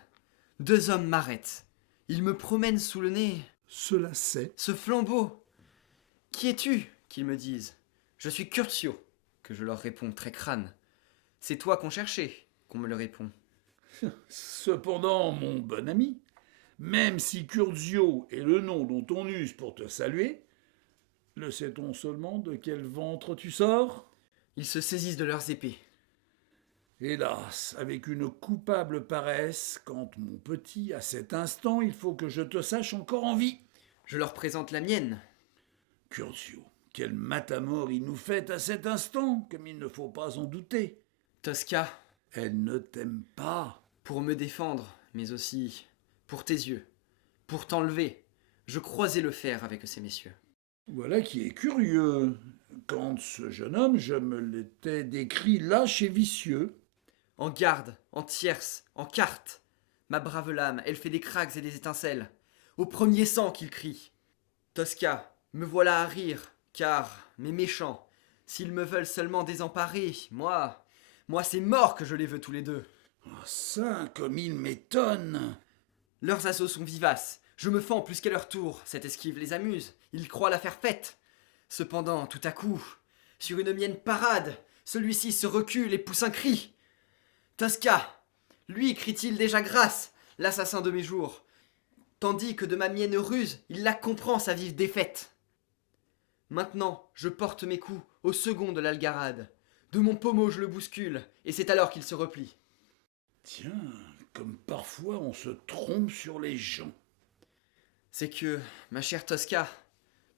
deux hommes m'arrêtent. Ils me promènent sous le nez Cela c'est. ce flambeau. Qui es-tu? Qu'ils me disent. Je suis Curtio, que je leur réponds très crâne. C'est toi qu'on cherchait, qu'on me le répond. Cependant, mon bon ami, même si Curdio est le nom dont on use pour te saluer, le sait-on seulement de quel ventre tu sors? Ils se saisissent de leurs épées. Hélas, avec une coupable paresse, quand mon petit, à cet instant, il faut que je te sache encore en vie. Je leur présente la mienne. Curdio, quel matamor il nous fait à cet instant, comme il ne faut pas en douter. Tosca, Elle ne t'aime pas. pour me défendre, mais aussi pour tes yeux, pour t'enlever, je croisais le fer avec ces messieurs. Voilà qui est curieux. Quand ce jeune homme, je me l'étais décrit lâche et vicieux. En garde, en tierce, en carte. Ma brave lame, elle fait des craques et des étincelles. Au premier sang qu'il crie. Tosca, me voilà à rire, car, mes méchants, s'ils me veulent seulement désemparer, moi c'est mort que je les veux tous les deux. Ah ça, comme il m'étonne. Leurs assauts sont vivaces, je me fends plus qu'à leur tour, cette esquive les amuse, ils croient la faire faite. Cependant, tout à coup, sur une mienne parade, celui-ci se recule et pousse un cri. Tosca, lui crie-t-il déjà grâce, l'assassin de mes jours, tandis que de ma mienne ruse, il la comprend sa vive défaite. Maintenant, je porte mes coups au second de l'algarade. De mon pommeau je le bouscule, et c'est alors qu'il se replie. Tiens, comme parfois on se trompe sur les gens. C'est que, ma chère Tosca,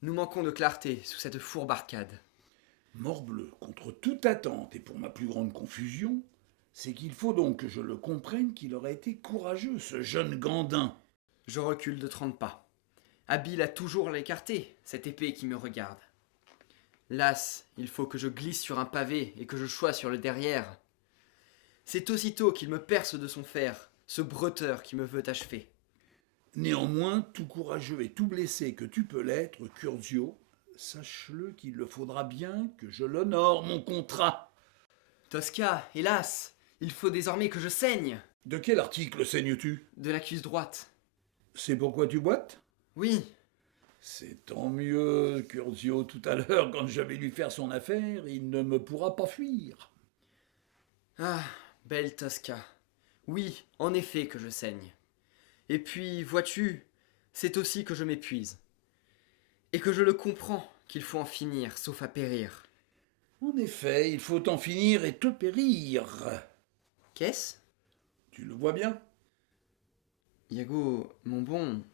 nous manquons de clarté sous cette fourbe arcade. Morbleu, contre toute attente et pour ma plus grande confusion, c'est qu'il faut donc que je le comprenne qu'il aurait été courageux, ce jeune gandin. Je recule de 30 pas. Habile à toujours l'écarter, cette épée qui me regarde. Las, il faut que je glisse sur un pavé et que je choie sur le derrière. C'est aussitôt qu'il me perce de son fer, ce bretteur qui me veut achever. Néanmoins, tout courageux et tout blessé que tu peux l'être, Curzio, sache-le qu'il le faudra bien que je l'honore, mon contrat. Tosca, hélas, il faut désormais que je saigne. De quel article saignes-tu? De la cuisse droite. C'est pourquoi tu boites? Oui, C'est tant mieux, Curzio. Tout à l'heure, quand je vais lui faire son affaire, il ne me pourra pas fuir. ah, belle Tosca. Oui, en effet que je saigne. Et puis, vois-tu, c'est aussi que je m'épuise. Et que je le comprends qu'il faut en finir, sauf à périr. En effet, il faut en finir et te périr. Qu'est-ce? Tu le vois bien? Iago, mon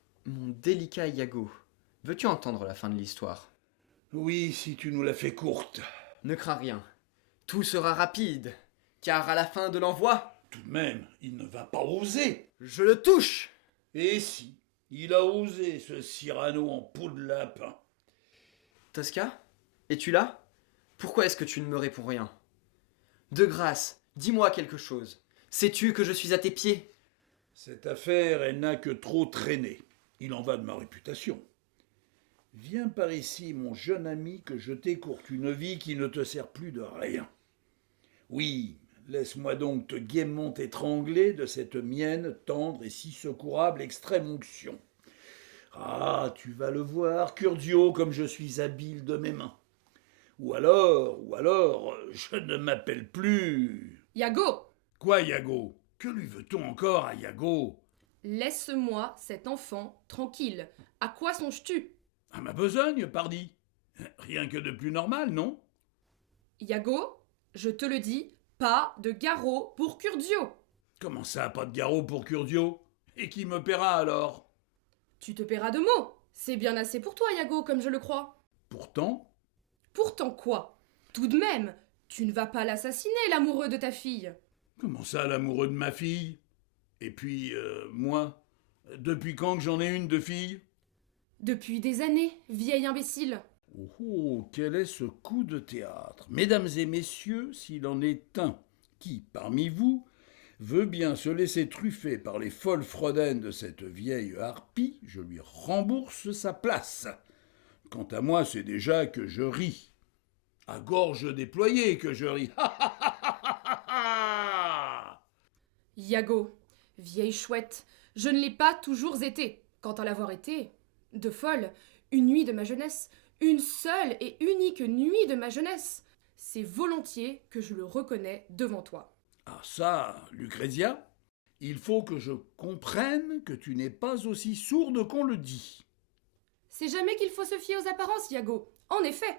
délicat Iago, veux-tu entendre la fin de l'histoire? Oui, si tu nous la fais courte. Ne crains rien, tout sera rapide, car à la fin de l'envoi, Tout de même, il ne va pas oser. je le touche! Et si, il a osé, ce Cyrano en peau de lapin. Tosca, es-tu là? Pourquoi est-ce que tu ne me réponds rien? De grâce, dis-moi quelque chose. Sais-tu que je suis à tes pieds? Cette affaire, elle n'a que trop traîné. Il en va de ma réputation. Viens par ici, mon jeune ami, que je t'écourte une vie qui ne te sert plus de rien. Oui, laisse-moi donc te gaiement étrangler de cette mienne tendre et si secourable extrême onction. Ah, tu vas le voir, Curzio, comme je suis habile de mes mains. Ou alors, je ne m'appelle plus... Iago, Quoi, Iago? Que lui veut-on encore à Iago? laisse-moi cet enfant tranquille. À quoi songes-tu? À ma besogne, pardi. Rien que de plus normal, non? Iago, je te le dis, pas de garrot pour Curzio. Comment ça, pas de garrot pour Curzio? Et qui me paiera alors? Tu te paieras de mots. C'est bien assez pour toi, Iago, comme je le crois. Pourtant, Pourtant quoi? Tout de même, tu ne vas pas l'assassiner, l'amoureux de ta fille. comment ça, l'amoureux de ma fille? Et puis, moi, depuis quand que j'en ai une de fille? Depuis des années, vieil imbécile. Oh, oh, quel est ce coup de théâtre? Mesdames et messieurs, s'il en est un qui, parmi vous, veut bien se laisser truffer par les folles fraudaines de cette vieille harpie, je lui rembourse sa place. Quant à moi, c'est déjà que je ris. À gorge déployée que je ris. Iago, vieille chouette, je ne l'ai pas toujours été. Quant à l'avoir été, de folle, une nuit de ma jeunesse, une seule et unique nuit de ma jeunesse, c'est volontiers que je le reconnais devant toi. Ah ça, Lucrezia, il faut que je comprenne que tu n'es pas aussi sourde qu'on le dit. C'est jamais qu'il faut se fier aux apparences, Iago. En effet.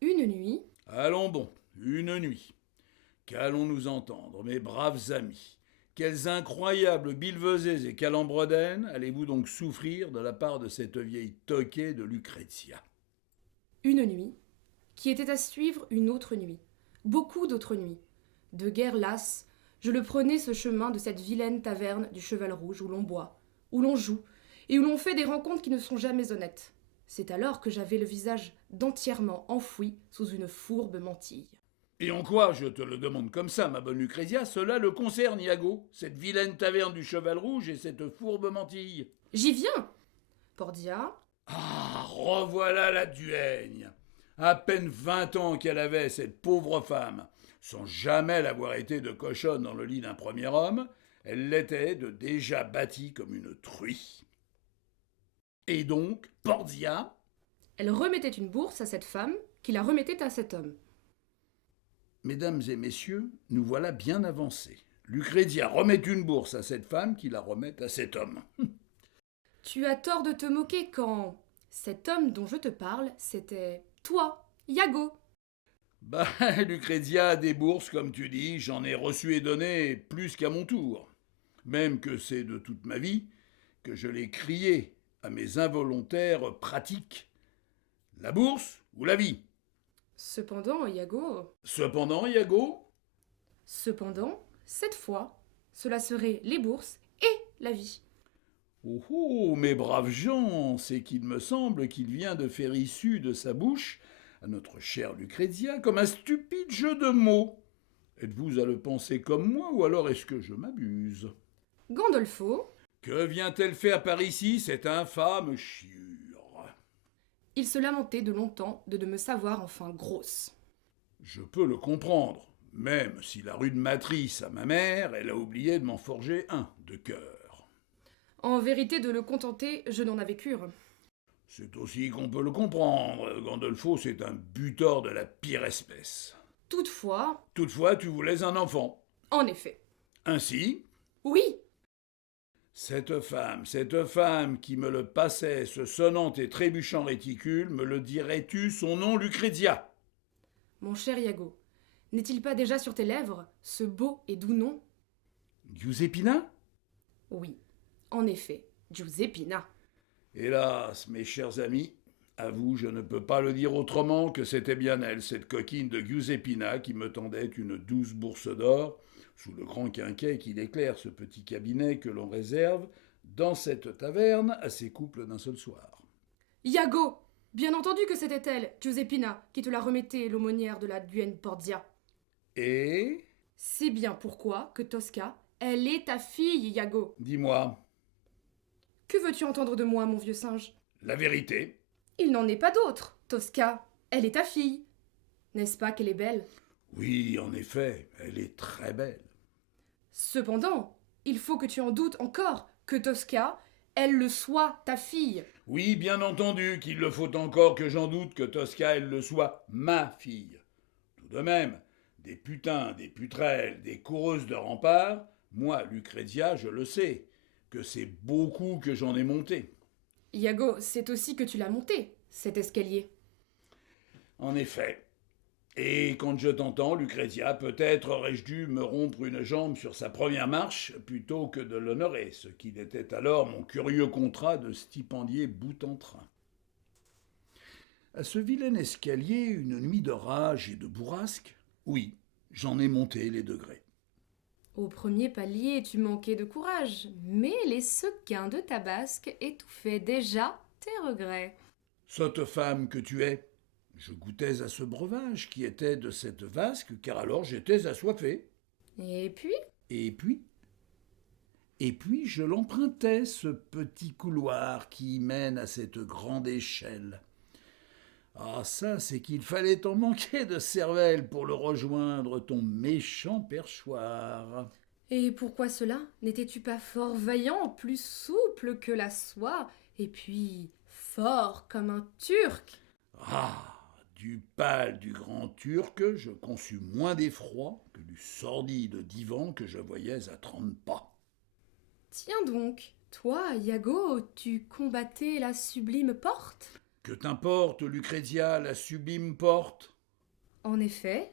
Une nuit, Allons bon, une nuit. Qu'allons-nous entendre, mes braves amis? Quelles incroyables billevesées et calembredaines allez-vous donc souffrir de la part de cette vieille toquée de Lucrezia? une nuit, qui était à suivre une autre nuit, beaucoup d'autres nuits. De guerre lasse, je le prenais ce chemin de cette vilaine taverne du Cheval Rouge où l'on boit, où l'on joue, et où l'on fait des rencontres qui ne sont jamais honnêtes. C'est alors que j'avais le visage d'entièrement enfoui sous une fourbe mantille. Et en quoi, je te le demande comme ça, ma bonne Lucrezia, cela le concerne, Iago, cette vilaine taverne du Cheval Rouge et cette fourbe mantille? J'y viens. Pordia, Ah, revoilà la duègne. À peine 20 ans qu'elle avait, cette pauvre femme. Sans jamais l'avoir été de cochonne dans le lit d'un premier homme, elle l'était de déjà bâtie comme une truie. Et donc, Pordia, elle remettait une bourse à cette femme qui la remettait à cet homme. mesdames et messieurs, nous voilà bien avancés. Lucrezia remet une bourse à cette femme qui la remet à cet homme. Tu as tort de te moquer quand cet homme dont je te parle, c'était toi, Iago. Bah, Lucrezia, des bourses, comme tu dis, j'en ai reçu et donné plus qu'à mon tour. Même que c'est de toute ma vie que je l'ai crié à mes involontaires pratiques. La bourse ou la vie? Cependant, Iago, Cependant, cette fois, cela serait les bourses et la vie. Oh oh, mes braves gens, c'est qu'il me semble qu'il vient de faire issue de sa bouche, à notre cher Lucrezia, comme un stupide jeu de mots. Êtes-vous à le penser comme moi, ou alors est-ce que je m'abuse? Gandolfo, Que vient-elle faire par ici, cette infâme chiure? il se lamentait de longtemps de me savoir enfin grosse. Je peux le comprendre, même si la rude matrice à ma mère, elle a oublié de m'en forger un de cœur. En vérité, de le contenter, je n'en avais cure. C'est aussi qu'on peut le comprendre. Gandolfo, c'est un butor de la pire espèce. Toutefois, Toutefois, tu voulais un enfant. en effet. Ainsi, Oui, cette femme qui me le passait, ce sonnant et trébuchant réticule, me le dirais-tu son nom, Lucrezia? mon cher Iago, n'est-il pas déjà sur tes lèvres ce beau et doux nom? Giuseppina? Oui, en effet, Giuseppina. Hélas, mes chers amis, à vous, je ne peux pas le dire autrement que c'était bien elle, cette coquine de Giuseppina, qui me tendait une douce bourse d'or, sous le grand quinquet qu'il éclaire ce petit cabinet que l'on réserve, dans cette taverne, à ces couples d'un seul soir. Iago, bien entendu que c'était elle, Giuseppina, qui te la remettait, l'aumônière de la Duenne Pordia. Et, C'est bien pourquoi que Tosca, elle est ta fille, Iago. dis-moi, Que veux-tu entendre de moi, mon vieux singe? la vérité? Il n'en est pas d'autre. Tosca, elle est ta fille. N'est-ce pas qu'elle est belle? Oui, en effet, elle est très belle. Cependant, il faut que tu en doutes encore, que Tosca, elle le soit ta fille. Oui, bien entendu qu'il le faut encore que j'en doute que Tosca, elle le soit ma fille. Tout de même, des putains, des putrelles, des coureuses de rempart, moi, Lucrezia, je le sais, que c'est beaucoup que j'en ai monté. Iago, c'est aussi que tu l'as monté, cet escalier. En effet. Et quand je t'entends, Lucrezia, peut-être aurais-je dû me rompre une jambe sur sa première marche plutôt que de l'honorer, ce qui était alors mon curieux contrat de stipendier bout en train. À ce vilain escalier, une nuit d'orage et de bourrasque, oui, j'en ai monté les degrés. Au premier palier, tu manquais de courage, mais les sequins de ta basque étouffaient déjà tes regrets. Sotte femme que tu es, je goûtais à ce breuvage qui était de cette vasque, car alors j'étais assoiffé. Et puis, Et puis je l'empruntais, ce petit couloir qui mène à cette grande échelle. Ah, ça, c'est qu'il fallait en manquer de cervelle pour le rejoindre, ton méchant perchoir. et pourquoi cela? N'étais-tu pas fort vaillant, plus souple que la soie, et puis fort comme un Turc? Ah, du pal du grand Turc, je conçus moins d'effroi que du sordide divan que je voyais à 30 pas. Tiens donc, toi, Iago, tu combattais la sublime porte? Que t'importe, Lucrezia, la sublime porte? En effet,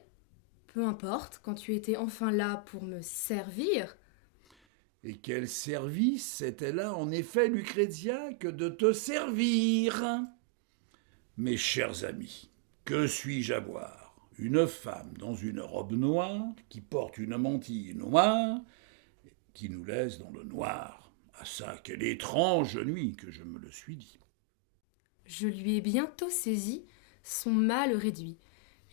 peu importe, quand tu étais enfin là pour me servir. Et quel service était là, en effet, Lucrezia, que de te servir? Mes chers amis, que suis-je à voir? Une femme dans une robe noire, qui porte une mantille noire, qui nous laisse dans le noir. Ah ça, quelle étrange nuit que je me le suis dit. Je lui ai bientôt saisi son mal réduit.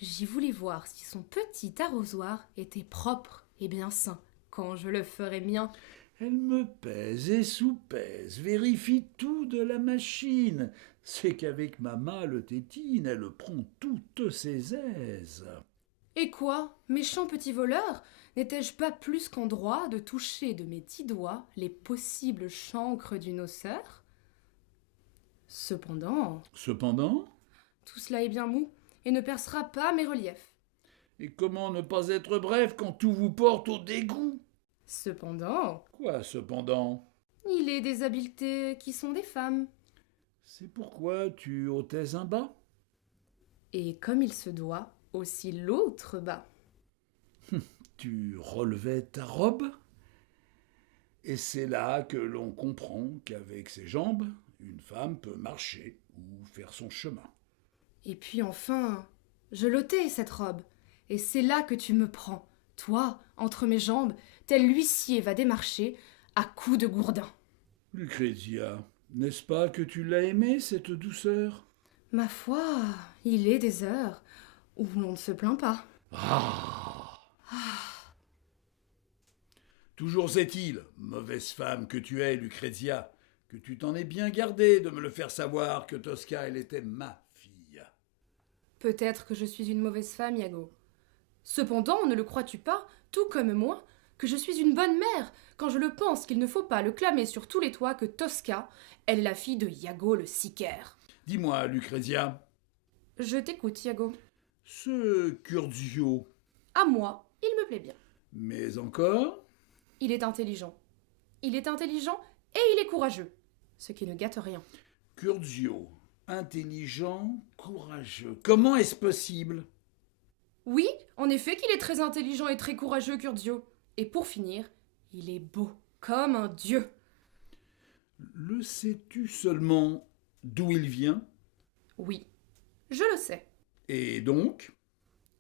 J'y voulais voir si son petit arrosoir était propre et bien sain, quand je le ferais mien. Elle me pèse et sous-pèse, vérifie tout de la machine. C'est qu'avec ma mâle tétine, elle prend toutes ses aises. Et quoi, méchant petit voleur, n'étais-je pas plus qu'en droit de toucher de mes 10 doigts les possibles chancres d'une osseur? Cependant, tout cela est bien mou et ne percera pas mes reliefs. Et comment ne pas être bref quand tout vous porte au dégoût? Cependant, Quoi, cependant? il est des habiletés qui sont des femmes. C'est pourquoi tu ôtais un bas? Et comme il se doit, aussi l'autre bas. Tu relevais ta robe? Et c'est là que l'on comprend qu'avec ses jambes, une femme peut marcher ou faire son chemin. Et puis enfin, je l'ôtais cette robe, et c'est là que tu me prends, toi, entre mes jambes, tel l'huissier va démarcher, à coups de gourdin. Lucrezia, n'est-ce pas que tu l'as aimée, cette douceur? Ma foi, il est des heures où l'on ne se plaint pas. Ah! Toujours est-il, mauvaise femme que tu es, Lucrezia, que tu t'en es bien gardée de me le faire savoir que Tosca, elle était ma fille. Peut-être que je suis une mauvaise femme, Iago. Cependant, ne le crois-tu pas, tout comme moi, que je suis une bonne mère quand je le pense qu'il ne faut pas le clamer sur tous les toits que Tosca, elle est la fille de Iago le sicaire. Dis-moi, Lucrezia, Je t'écoute, Iago. ce Curzio, À moi, il me plaît bien. mais encore? Il est intelligent. Il est intelligent et il est courageux, ce qui ne gâte rien. Curzio, intelligent, courageux. Comment est-ce possible? Oui, en effet qu'il est très intelligent et très courageux, Curzio. Et pour finir, il est beau, comme un dieu. Le sais-tu seulement d'où il vient? Oui, je le sais. Et donc?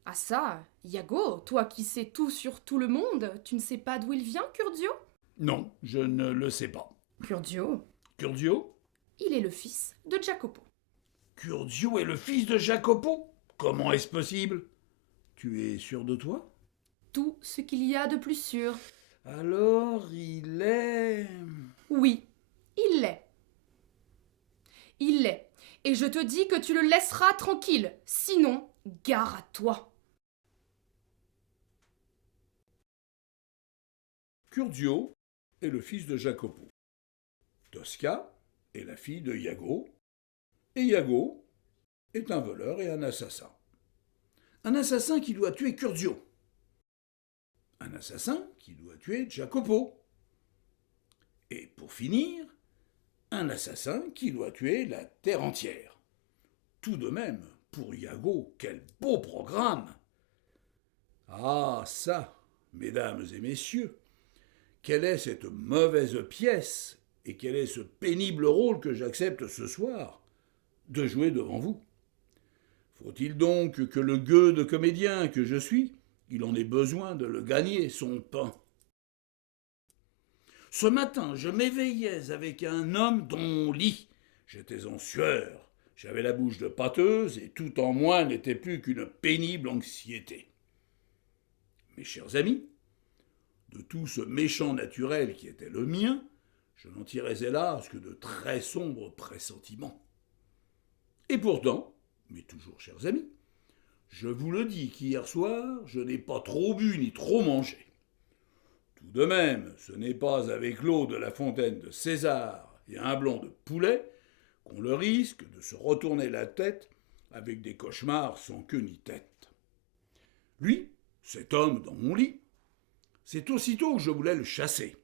Ah ça, Iago, toi qui sais tout sur tout le monde, tu ne sais pas d'où il vient, Curzio? Non, je ne le sais pas. Curzio, Curzio? il est le fils de Jacopo. Curzio est le fils de Jacopo? Comment est-ce possible? Tu es sûr de toi? Tout ce qu'il y a de plus sûr. Alors il est... Oui, il l'est. Il l'est. Et je te dis que tu le laisseras tranquille. Sinon, gare à toi. Curzio est le fils de Jacopo. Tosca est la fille de Iago. Et Iago est un voleur et un assassin. Un assassin qui doit tuer Curzio. Un assassin qui doit tuer Jacopo. Et pour finir, un assassin qui doit tuer la terre entière. Tout de même, pour Iago, quel beau programme! Ah, ça, mesdames et messieurs, quelle est cette mauvaise pièce et quel est ce pénible rôle que j'accepte ce soir de jouer devant vous? Faut-il donc que le gueux de comédien que je suis, il en ait besoin de le gagner, son pain? Ce matin, je m'éveillais avec un homme dans mon lit. J'étais en sueur, j'avais la bouche de pâteuse et tout en moi n'était plus qu'une pénible anxiété. Mes chers amis, de tout ce méchant naturel qui était le mien, je n'en tirais hélas que de très sombres pressentiments. Et pourtant, mes toujours chers amis, je vous le dis qu'hier soir, je n'ai pas trop bu ni trop mangé. Tout de même, ce n'est pas avec l'eau de la fontaine de César et un blanc de poulet qu'on le risque de se retourner la tête avec des cauchemars sans queue ni tête. Lui, cet homme dans mon lit, c'est aussitôt que je voulais le chasser.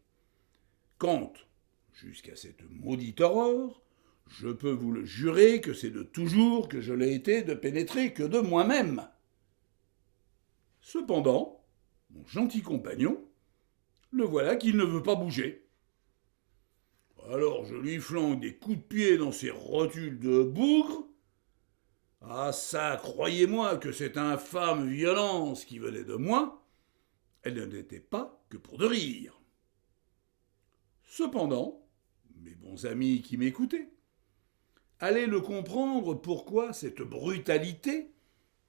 Quand, jusqu'à cette maudite horreur, je peux vous le jurer que c'est de toujours que je l'ai été de pénétrer que de moi-même. Cependant, mon gentil compagnon, le voilà qu'il ne veut pas bouger. Alors je lui flanque des coups de pied dans ses rotules de bougre. Ah ça, croyez-moi que cette infâme violence qui venait de moi, elle ne n'était pas que pour de rire. Cependant, mes bons amis qui m'écoutaient, allez le comprendre pourquoi cette brutalité,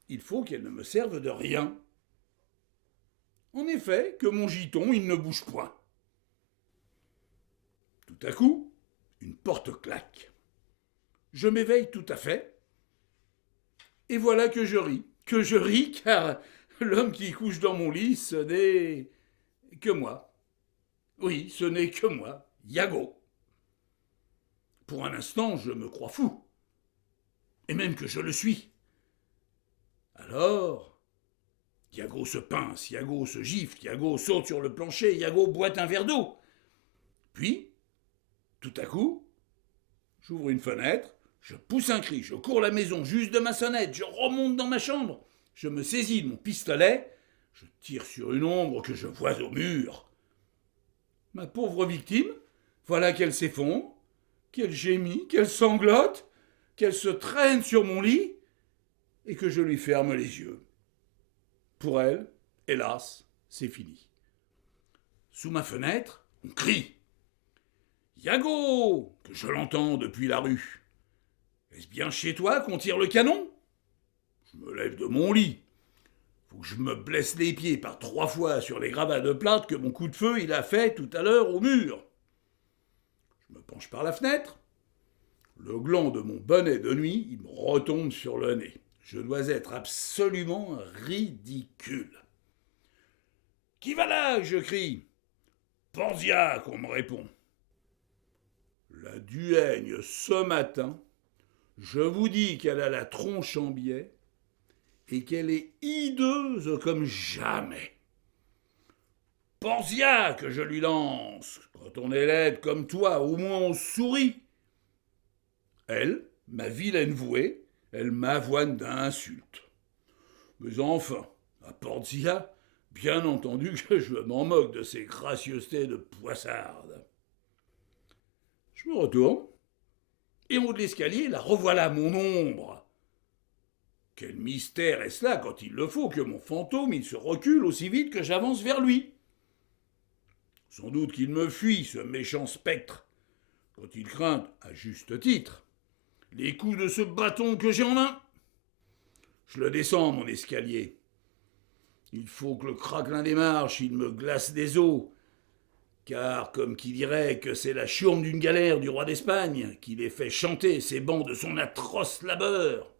il faut qu'elle ne me serve de rien. En effet, que mon giton, il ne bouge point. Tout à coup, une porte claque. Je m'éveille tout à fait, et voilà que je ris car l'homme qui couche dans mon lit, ce n'est que moi. Oui, ce n'est que moi, Iago. Pour un instant, je me crois fou, et même que je le suis. Alors, Iago se pince, Iago se gifle, Iago saute sur le plancher, Iago boit un verre d'eau. Puis, tout à coup, j'ouvre une fenêtre, je pousse un cri, je cours la maison juste de ma sonnette, je remonte dans ma chambre, je me saisis de mon pistolet, je tire sur une ombre que je vois au mur. Ma pauvre victime, voilà qu'elle s'effondre, qu'elle gémit, qu'elle sanglote, qu'elle se traîne sur mon lit, et que je lui ferme les yeux. Pour elle, hélas, c'est fini. Sous ma fenêtre, on crie. Iago, que je l'entends depuis la rue. Est-ce bien chez toi qu'on tire le canon? Je me lève de mon lit. Faut que je me blesse les pieds par 3 fois sur les gravats de plâtre que mon coup de feu il a fait tout à l'heure au mur. Je me penche par la fenêtre. Le gland de mon bonnet de nuit, il me retombe sur le nez. Je dois être absolument ridicule. Qui va là? Je crie. Porzia, qu'on me répond. La duègne, ce matin, je vous dis qu'elle a la tronche en biais et qu'elle est hideuse comme jamais. Porzia, que je lui lance. Quand on est laide comme toi, au moins on sourit. Elle, ma vilaine vouée, elle m'avoine d'insultes. Mais enfin, à Porzia, bien entendu que je m'en moque de ces gracieusetés de poissarde. Je me retourne, et en haut de l'escalier, la revoilà mon ombre. Quel mystère est-ce là quand il le faut que mon fantôme il se recule aussi vite que j'avance vers lui? Sans doute qu'il me fuit, ce méchant spectre, quand il craint, à juste titre, les coups de ce bâton que j'ai en main. Je le descends, mon escalier. Il faut que le craquelin des marches, il me glace des os, car comme qui dirait que c'est la chiourme d'une galère du roi d'Espagne qui les fait chanter ces bancs de son atroce labeur.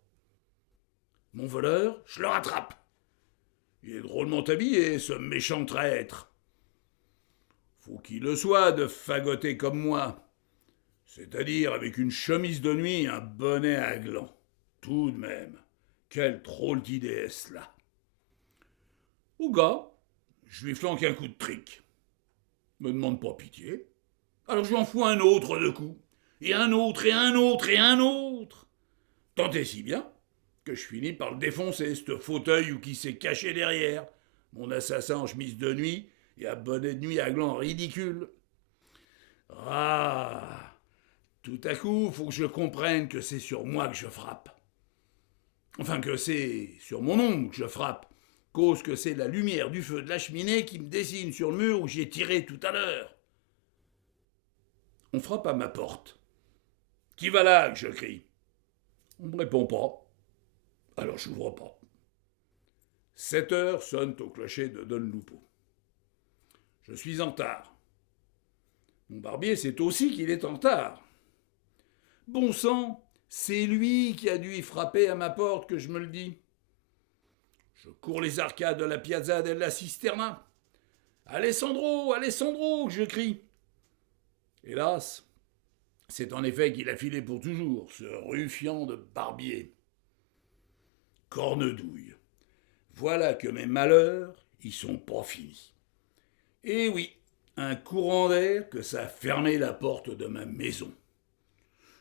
Mon voleur, je le rattrape. Il est drôlement habillé, ce méchant traître. Faut qu'il le soit de fagoter comme moi, c'est-à-dire avec une chemise de nuit et un bonnet à gland. Tout de même, quelle drôle d'idée est-ce là? Au gars, je lui flanque un coup de trick. Me demande pas pitié. Alors je lui en fous un autre de coups, et un autre, et un autre, et un autre. Tant et si bien que je finis par le défoncer, ce fauteuil où qui s'est caché derrière, mon assassin en chemise de nuit et à bonnet de nuit à gland ridicule. Ah, tout à coup, faut que je comprenne que c'est sur moi que je frappe. Enfin, que c'est sur mon ombre que je frappe, cause que c'est la lumière du feu de la cheminée qui me dessine sur le mur où j'ai tiré tout à l'heure. On frappe à ma porte. Qui va là? Que je crie. On ne me répond pas. Alors j'ouvre pas. 7 heures sonnent au clocher de Don Lupo. Je suis en retard. Mon barbier sait aussi qu'il est en retard. Bon sang, c'est lui qui a dû y frapper à ma porte que je me le dis. Je cours les arcades de la Piazza della Cisterna. Alessandro, Alessandro, que je crie. Hélas, c'est en effet qu'il a filé pour toujours, ce ruffian de barbier. Cornedouille. Voilà que mes malheurs, y sont pas finis. Et oui, un courant d'air que ça a fermé la porte de ma maison.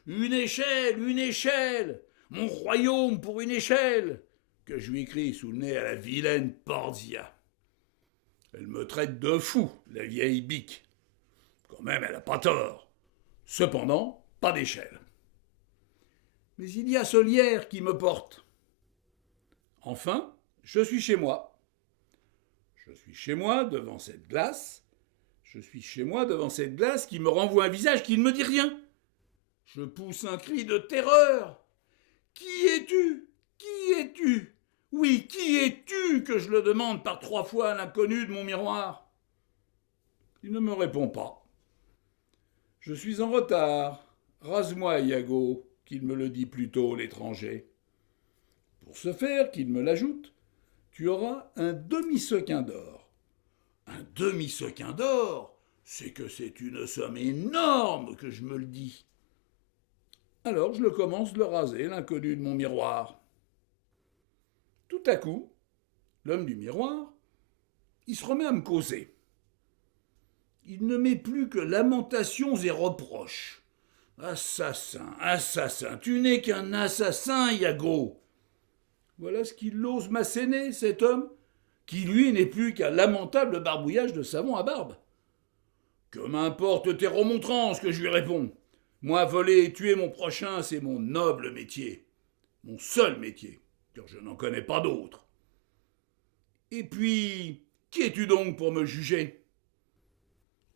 Une échelle, mon royaume pour une échelle, que je lui crie sous le nez à la vilaine Porzia. Elle me traite de fou, la vieille bique. Quand même, elle a pas tort. Cependant, pas d'échelle. Mais il y a ce lierre qui me porte. Enfin, je suis chez moi. Je suis chez moi devant cette glace. Je suis chez moi devant cette glace qui me renvoie un visage qui ne me dit rien. Je pousse un cri de terreur. Qui es-tu? Qui es-tu? Oui, qui es-tu que je le demande par 3 fois à l'inconnu de mon miroir? Il ne me répond pas. Je suis en retard. Rase-moi, Iago, qu'il me le dit plutôt, l'étranger. Pour ce faire, qu'il me l'ajoute, tu auras un demi-sequin d'or. Un demi-sequin d'or, c'est que c'est une somme énorme que je me le dis. Alors je le commence de le raser, l'inconnu de mon miroir. Tout à coup, l'homme du miroir, il se remet à me causer. Il ne met plus que lamentations et reproches. Assassin, assassin, tu n'es qu'un assassin, Iago. Voilà ce qu'il ose m'asséner, cet homme, qui lui n'est plus qu'un lamentable barbouillage de savon à barbe. Que m'importe tes remontrances, que je lui réponds. Moi, voler et tuer mon prochain, c'est mon noble métier. Mon seul métier, car je n'en connais pas d'autre. Et puis, qui es-tu donc pour me juger?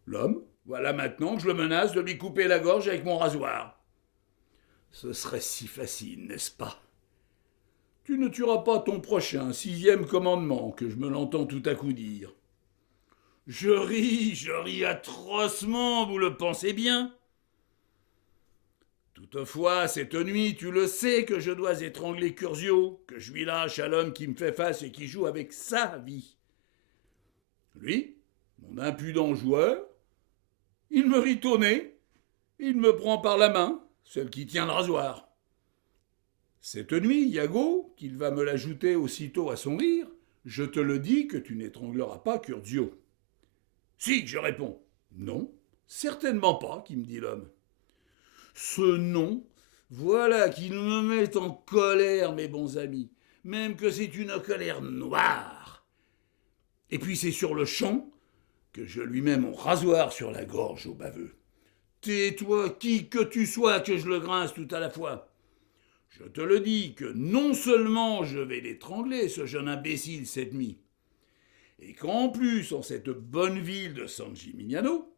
L'homme Voilà maintenant que je le menace de lui couper la gorge avec mon rasoir. Ce serait si facile, n'est-ce pas? Tu ne tueras pas ton prochain, 6e commandement, que je me l'entends tout à coup dire. Je ris atrocement, vous le pensez bien. Toutefois, cette nuit, tu le sais que je dois étrangler Curzio, que je lui lâche à l'homme qui me fait face et qui joue avec sa vie. Lui, mon impudent joueur, il me rit au nez, il me prend par la main, celle qui tient le rasoir. Cette nuit, Iago, qu'il va me l'ajouter aussitôt à son rire, je te le dis que tu n'étrangleras pas Curzio. Si, je réponds. Non, certainement pas, qui me dit l'homme. Ce non, voilà qui me met en colère, mes bons amis, même que c'est une colère noire. Et puis c'est sur le champ que je lui mets mon rasoir sur la gorge au baveux. Tais-toi, qui que tu sois, que je le grince tout à la fois. Je te le dis que non seulement je vais l'étrangler, ce jeune imbécile, cette nuit, et qu'en plus, en cette bonne ville de San Gimignano,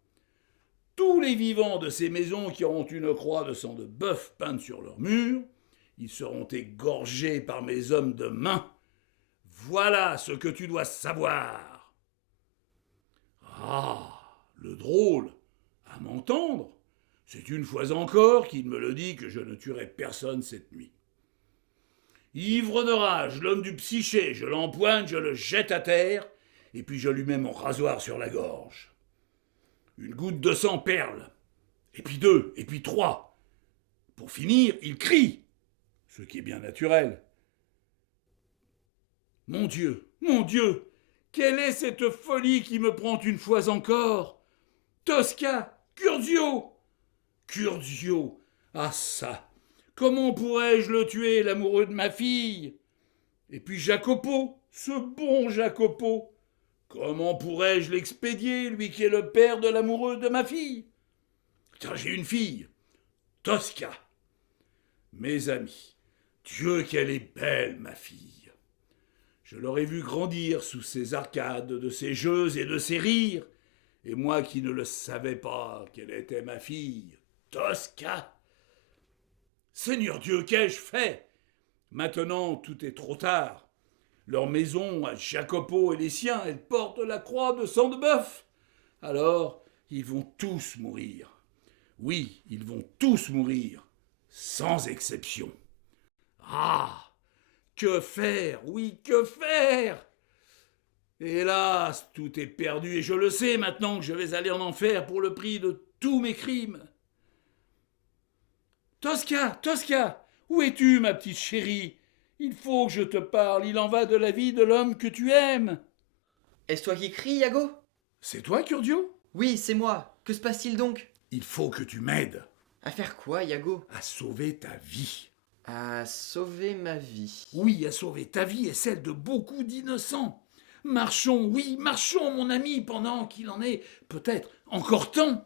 tous les vivants de ces maisons qui auront une croix de sang de bœuf peinte sur leurs murs, ils seront égorgés par mes hommes de main. Voilà ce que tu dois savoir. Ah, le drôle, à m'entendre, c'est une fois encore qu'il me le dit que je ne tuerai personne cette nuit. Ivre de rage, l'homme du psyché, je l'empoigne, je le jette à terre, et puis je lui mets mon rasoir sur la gorge. Une goutte de sang perle, et puis 2, et puis 3. Pour finir, il crie, ce qui est bien naturel. Mon Dieu, quelle est cette folie qui me prend une fois encore? Tosca, Curzio, ah ça, comment pourrais-je le tuer, l'amoureux de ma fille? Et puis Jacopo, ce bon Jacopo, comment pourrais-je l'expédier, lui qui est le père de l'amoureux de ma fille? Car j'ai une fille, Tosca. Mes amis, Dieu qu'elle est belle, ma fille. Je l'aurais vue grandir sous ses arcades, de ses jeux et de ses rires, et moi qui ne le savais pas qu'elle était ma fille, Tosca. Seigneur Dieu, qu'ai-je fait? Maintenant, tout est trop tard. Leur maison, à Jacopo et les siens, elle porte la croix de sang de bœuf. Alors, ils vont tous mourir. Oui, ils vont tous mourir, sans exception. Ah! Que faire? Oui, que faire? Hélas, tout est perdu, et je le sais maintenant que je vais aller en enfer pour le prix de tous mes crimes. Tosca, où es-tu, ma petite chérie? Il faut que je te parle, il en va de la vie de l'homme que tu aimes. Est-ce toi qui cries, Iago? C'est toi, Curzio? Oui, c'est moi. Que se passe-t-il donc? Il faut que tu m'aides. À faire quoi, Iago? À sauver ta vie. À sauver ma vie. Oui, à sauver ta vie et celle de beaucoup d'innocents. Marchons, mon ami, pendant qu'il en est peut-être encore temps.